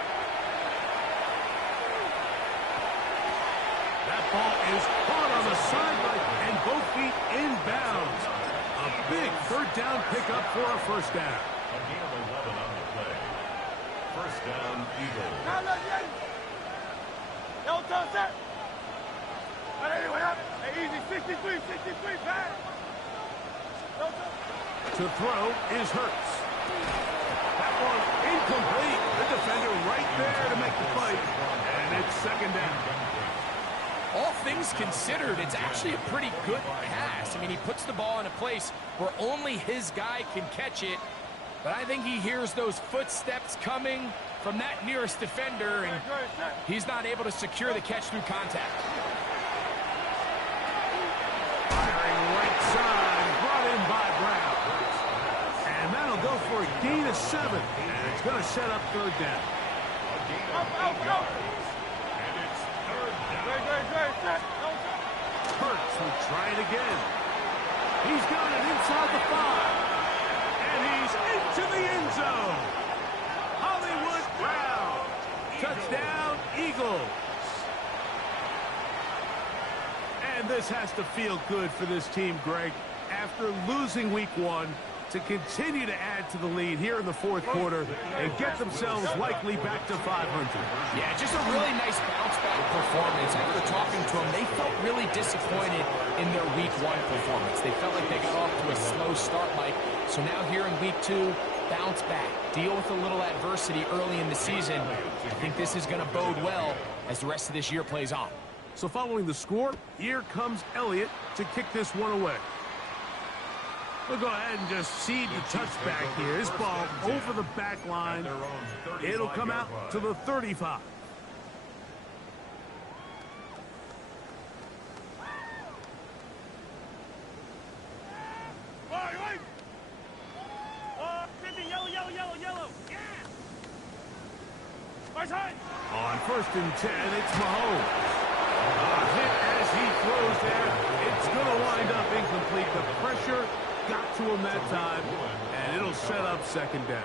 That ball is caught on the sideline and both feet inbounds. A big third down pickup for a first down. A gain of 11 on the play. First down, Eagles. To throw is Hurts. That one incomplete. The defender right there to make the play. And it's second down. All things considered, it's actually a pretty good pass. I mean, he puts the ball in a place where only his guy can catch it. But I think he hears those footsteps coming from that nearest defender, and he's not able to secure the catch through contact. Firing right side, brought in by Brown. And that'll go for a gain of 7. And it's going to set up third down. Hurts will try it again. He's got it inside the 5. And he's into the end zone. Hollywood Brown. Touchdown, Eagles. And this has to feel good for this team, Greg. After losing week 1, to continue to add to the lead here in the fourth quarter and get themselves likely back to 500. Yeah, just a really nice bounce-back performance. After talking to them, they felt really disappointed in their week 1 performance. They felt like they got off to a slow start, Mike. So now here in week 2, bounce back, deal with a little adversity early in the season. I think this is going to bode well as the rest of this year plays on. So following the score, here comes Elliott to kick this one away. We'll go ahead and just seed the touchback here. This ball over the back line. It'll come out to the 35. On 1st and 10, it's Mahomes. A hit as he throws there. It's going to wind up incomplete. The pressure got to him that time, and it'll set up second down.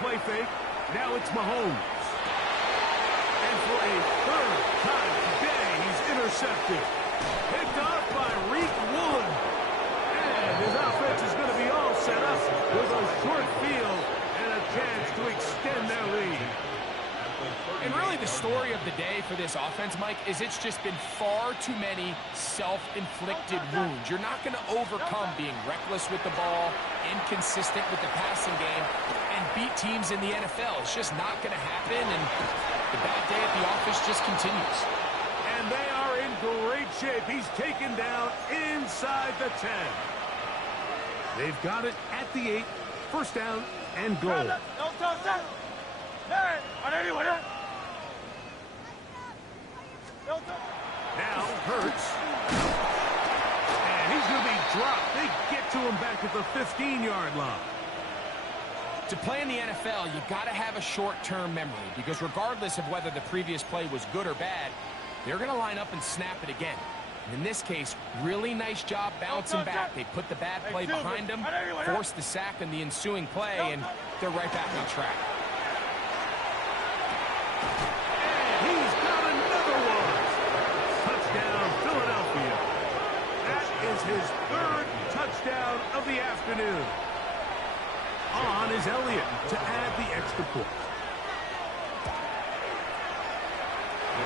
Play fake. Now it's Mahomes. And for a 3rd time today, he's intercepted. Picked off by Reek Woolen. And his offense is going to be all set up with a short field and a chance to extend their lead. And really the story of the day for this offense, Mike, is it's just been far too many self-inflicted wounds. You're not going to overcome being reckless with the ball, inconsistent with the passing game, and beat teams in the NFL. It's just not going to happen, and the bad day at the office just continues. And they are in great shape. He's taken down inside the 10. They've got it at the 8. First down and goal. Now Hurts. And he's going to be dropped. They get to him back at the 15-yard line. To play in the NFL, you got to have a short-term memory, because regardless of whether the previous play was good or bad, they're going to line up and snap it again. And in this case, really nice job bouncing back. They put the bad play behind them, forced the sack in the ensuing play, and they're right back on track. And he's got another one. Touchdown, Philadelphia. That is his 3rd touchdown of the afternoon. On is Elliott to add the extra point.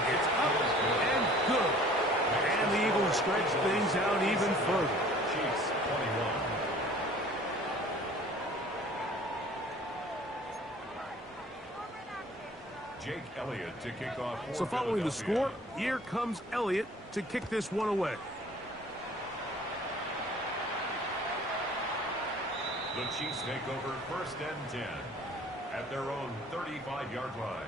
It's up and good. And the Eagles stretch things out even further. Chiefs 21. Jake Elliott to kick off. So following the score, here comes Elliott to kick this one away. The Chiefs take over 1st and 10 at their own 35-yard line.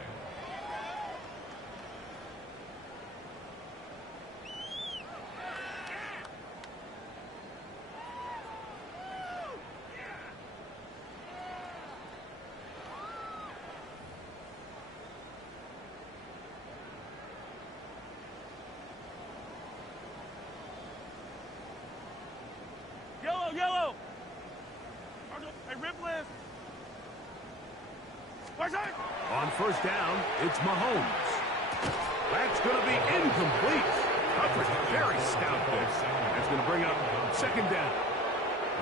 Yellow! Hey, rip list! On first down, it's Mahomes. That's going to be incomplete. Coverage very stout there. That's going to bring up 2nd down.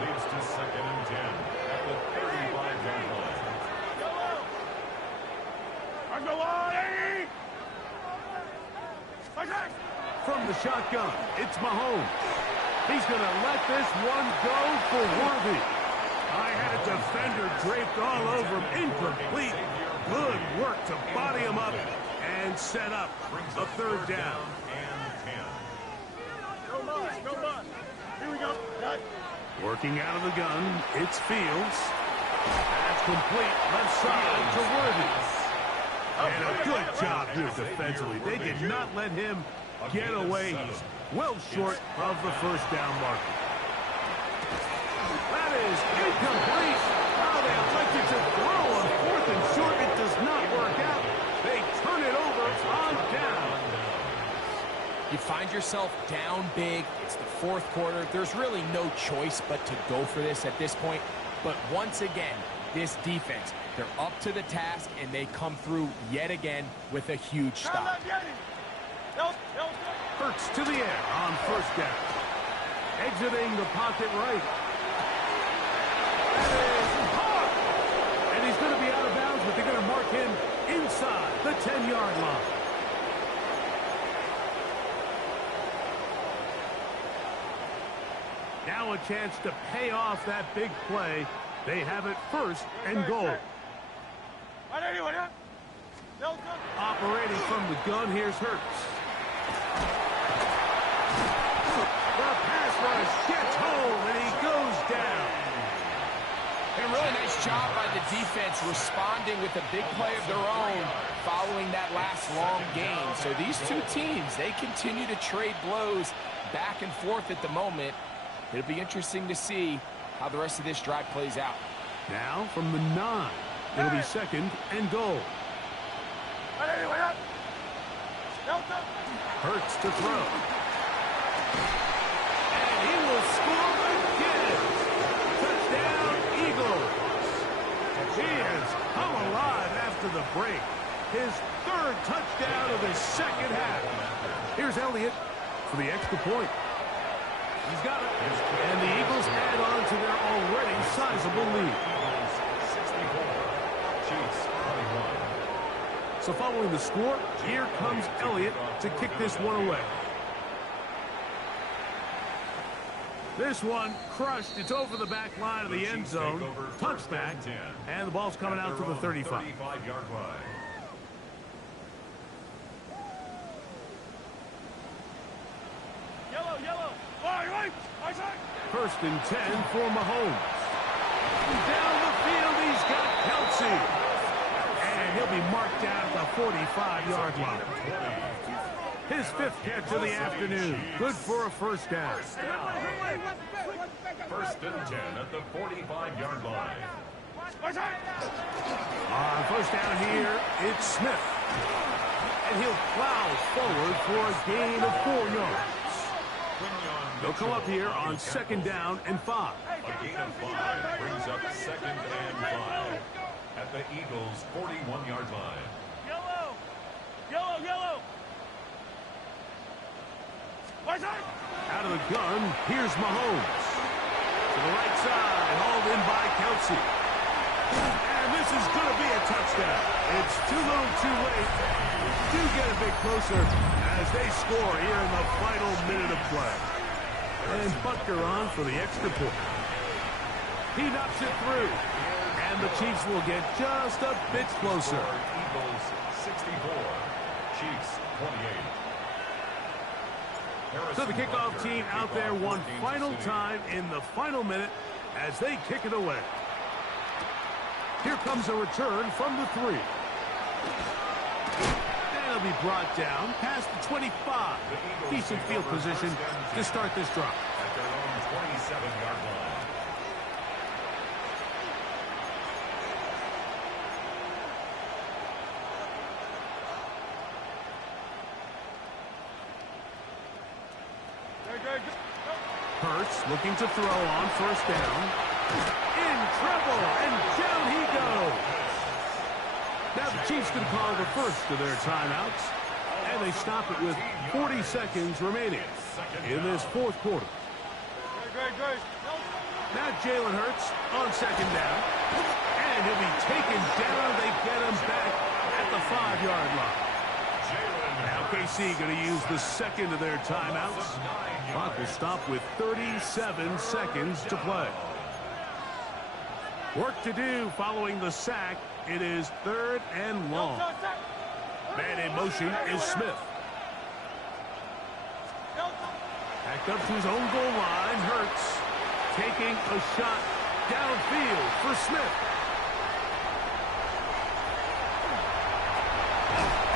Leads to 2nd and 10 at the 35-yard line. From the shotgun, it's Mahomes. He's going to let this one go for Worthy. I had a defender draped all over him. Incomplete. Good work to body him up and set up a 3rd down. Go on. Here we go. Working out of the gun, it's Fields. That's complete. Left side to Worthy. And a good job here defensively. They did not let him get away. He's well short of the 1st down marker. That is incomplete. Now they elected to throw on 4th and short. It does not work out. They turn it over on down. You find yourself down big. It's the 4th quarter. There's really no choice but to go for this at this point. But once again, this defense, they're up to the task, and they come through yet again with a huge stop. Hurts to the air on 1st down. Exiting the pocket right. That is hard. And he's going to be out of bounds, but they're going to mark him inside the 10-yard line. Now a chance to pay off that big play. They have it 1st and goal. Operating from the gun, here's Hurts. The pass rush gets home, and he goes down. A really nice job by the defense responding with a big play of their own following that last long gain. So these two teams, they continue to trade blows back and forth at the moment. It'll be interesting to see how the rest of this drive plays out. Now from the 9, it'll be 2nd and goal. Hurts to throw. And he will score again. Touchdown, Eagles. He has come alive after the break. His 3rd touchdown of the 2nd half. Here's Elliott for the extra point. He's got it. And the Eagles add on to their already sizable lead. 64. Chiefs 21. So following the score, here comes Elliott to kick this one away. This one crushed. It's over the back line of the end zone. Touchback. And the ball's coming out to the 35. 35-yard line. Yellow. Right. First and 10 for Mahomes. Down the field, he's got Kelsey. And he'll be marked down at the 45-yard line. His 5th catch of the afternoon. Good for a first down. First and 10 at the 45-yard line. On first down here, it's Smith. And he'll plow forward for a gain of 4 yards. They'll come up here on second down and 5. A gain of 5 brings up second and 5 at the Eagles' 41-yard line. Yellow. Out of the gun, here's Mahomes. To the right side, hauled in by Kelsey. And this is going to be a touchdown. It's too little too late. Do get a bit closer as they score here in the final minute of play. And Butker on for the extra point. He knocks it through. And the Chiefs will get just a bit closer. Eagles 64, Chiefs 28. So the kickoff team out there one final time in the final minute as they kick it away. Here comes a return from the 3. And it'll be brought down past the 25. Decent field position to start this drive. At their own 27-yard line. Hurts looking to throw on first down. In trouble, and down he goes. Now the Chiefs can call the first of their timeouts, and they stop it with 40 seconds remaining in this 4th quarter. Now Jalen Hurts on second down, and he'll be taken down. They get him back at the 5-yard line. Now KC going to use the second of their timeouts. Clock will stop with 37 seconds to play. Work to do following the sack. It is 3rd and long. Man in motion is Smith. Backed up to his own goal line. Hurts taking a shot downfield for Smith.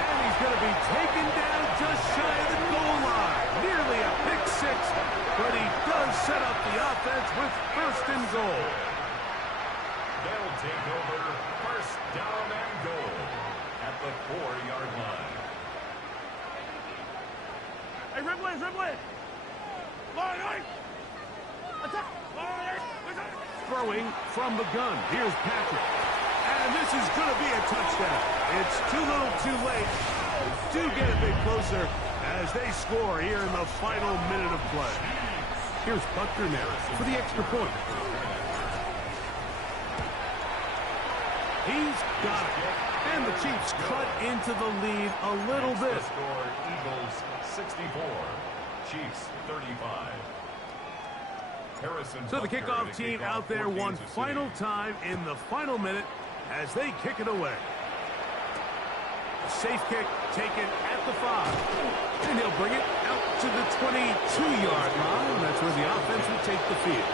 And he's going to be taken down just shy of the goal line. Nearly a pick 6, but he does set up the offense with 1st and goal. They'll take over first down and goal at the 4-yard line. Hey, Rimley. Line. Attack. Throwing from the gun. Here's Patrick. And this is going to be a touchdown. It's too little too late. Do get a bit closer as they score here in the final minute of play. Here's Butker now for the extra point. He's got it. And the Chiefs cut into the lead a little bit. The score, Eagles 64, Chiefs 35. So the kickoff team out there one final time in the final minute as they kick it away. A safe kick taken at the 5. And he'll bring it out to the 22-yard line. That's where the offense will take the field.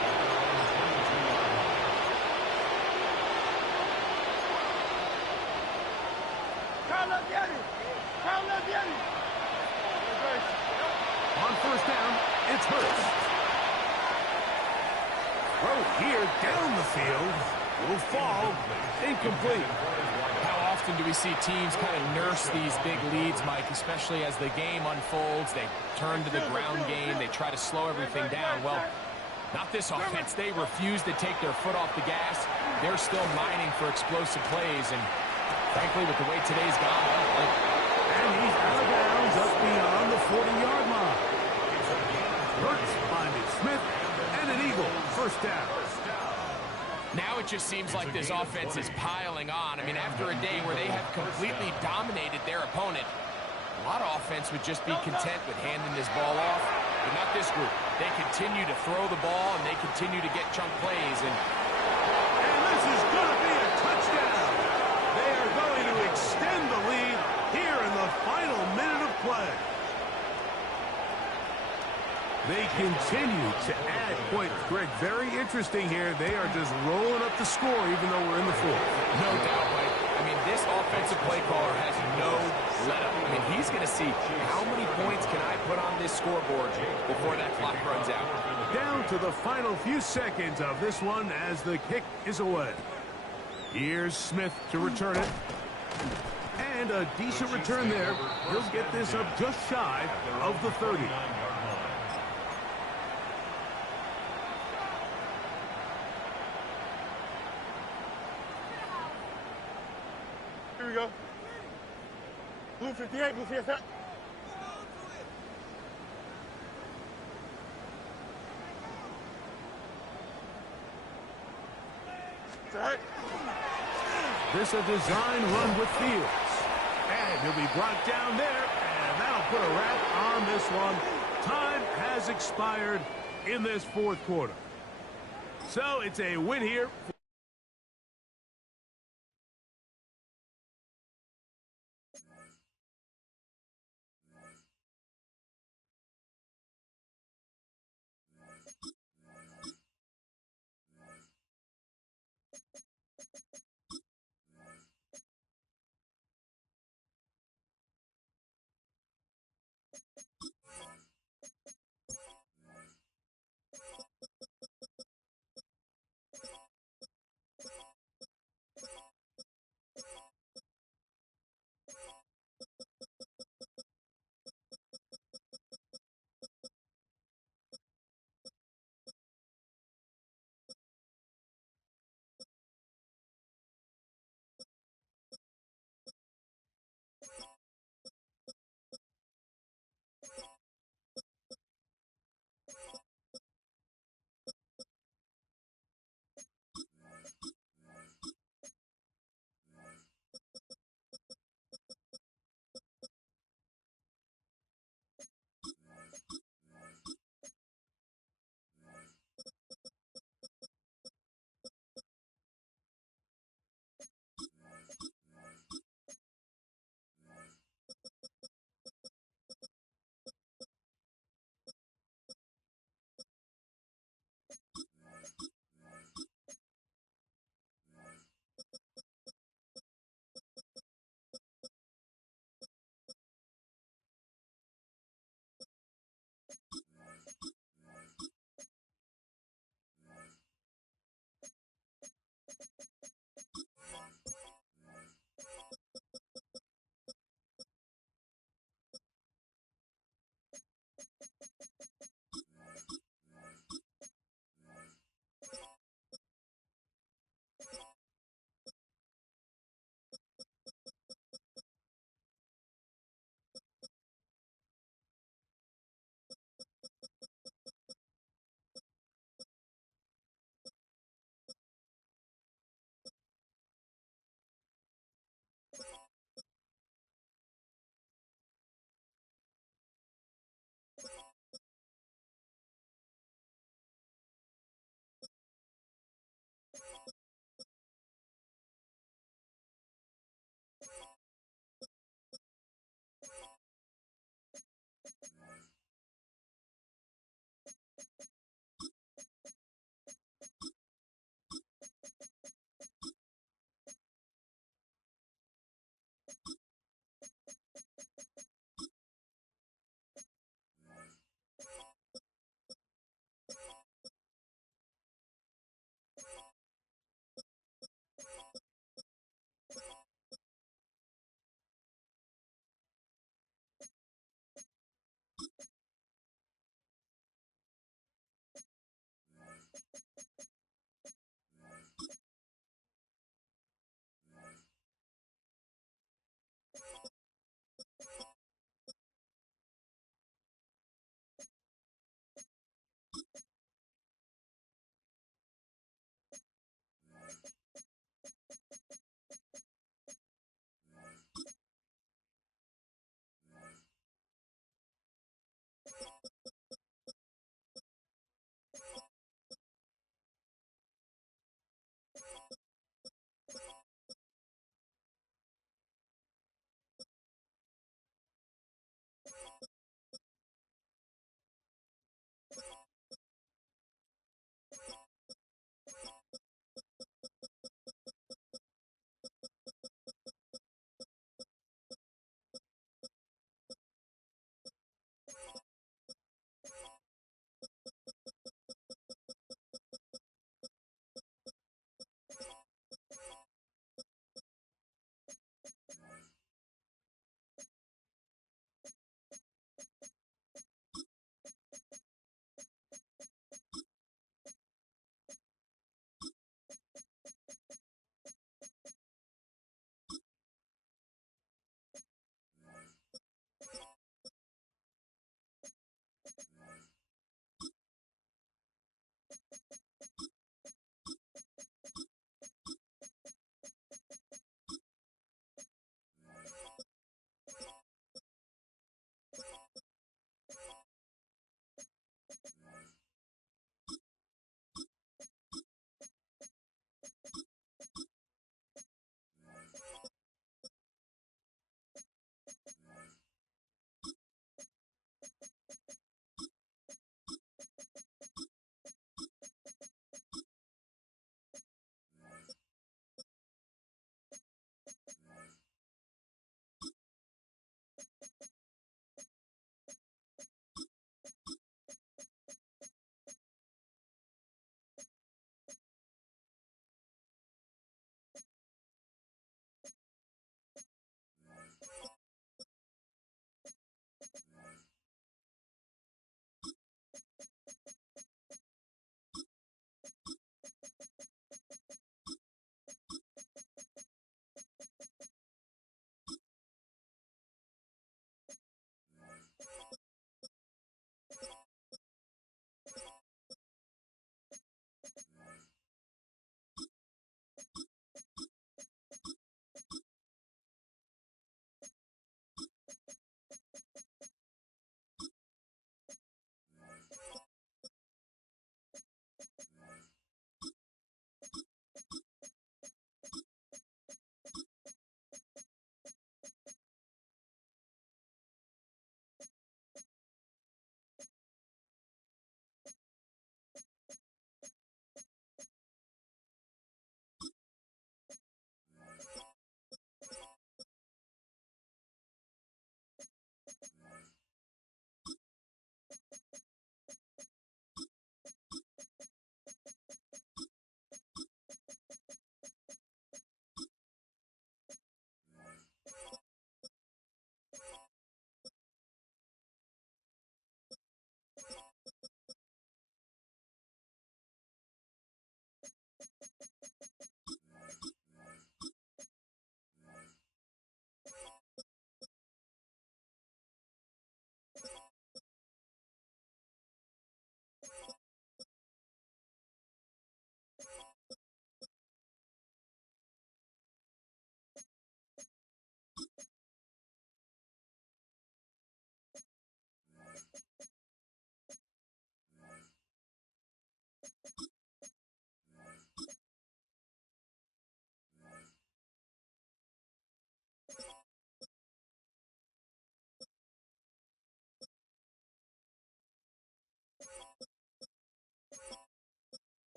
On first down, it's Hurts. Throw here down the field will fall incomplete. How often do we see teams kind of nurse these big leads, Mike, especially as the game unfolds? They turn to the ground game. They try to slow everything down. Well, not this offense. They refuse to take their foot off the gas. They're still mining for explosive plays. And frankly, with the way today's gone, and he's out of bounds up beyond the 40-yard line. Hurts finding Smith and an Eagle. First down. Now it just seems like this offense is piling on. I mean, after a day where they have completely dominated their opponent, a lot of offense would just be content with handing this ball off. but not this group. They continue to throw the ball, and they continue to get chunk plays. And this is going to be a touchdown. They are going to extend the lead here in the final minute of play. They continue to add points. Greg, very interesting here. They are just rolling up the score even though we're in the fourth. No doubt, Mike. I mean, this offensive play caller has no let-up. I mean, he's going to see how many points can I put on this scoreboard before that clock runs out. Down to the final few seconds of this one as the kick is away. Here's Smith to return it. And a decent return there. He'll get this up just shy of the 30. Here we go. Blue 58, blue 58. It's all right. This a design run with Fields. And he'll be brought down there, and that'll put a wrap on this one. Time has expired in this fourth quarter. So it's a win here.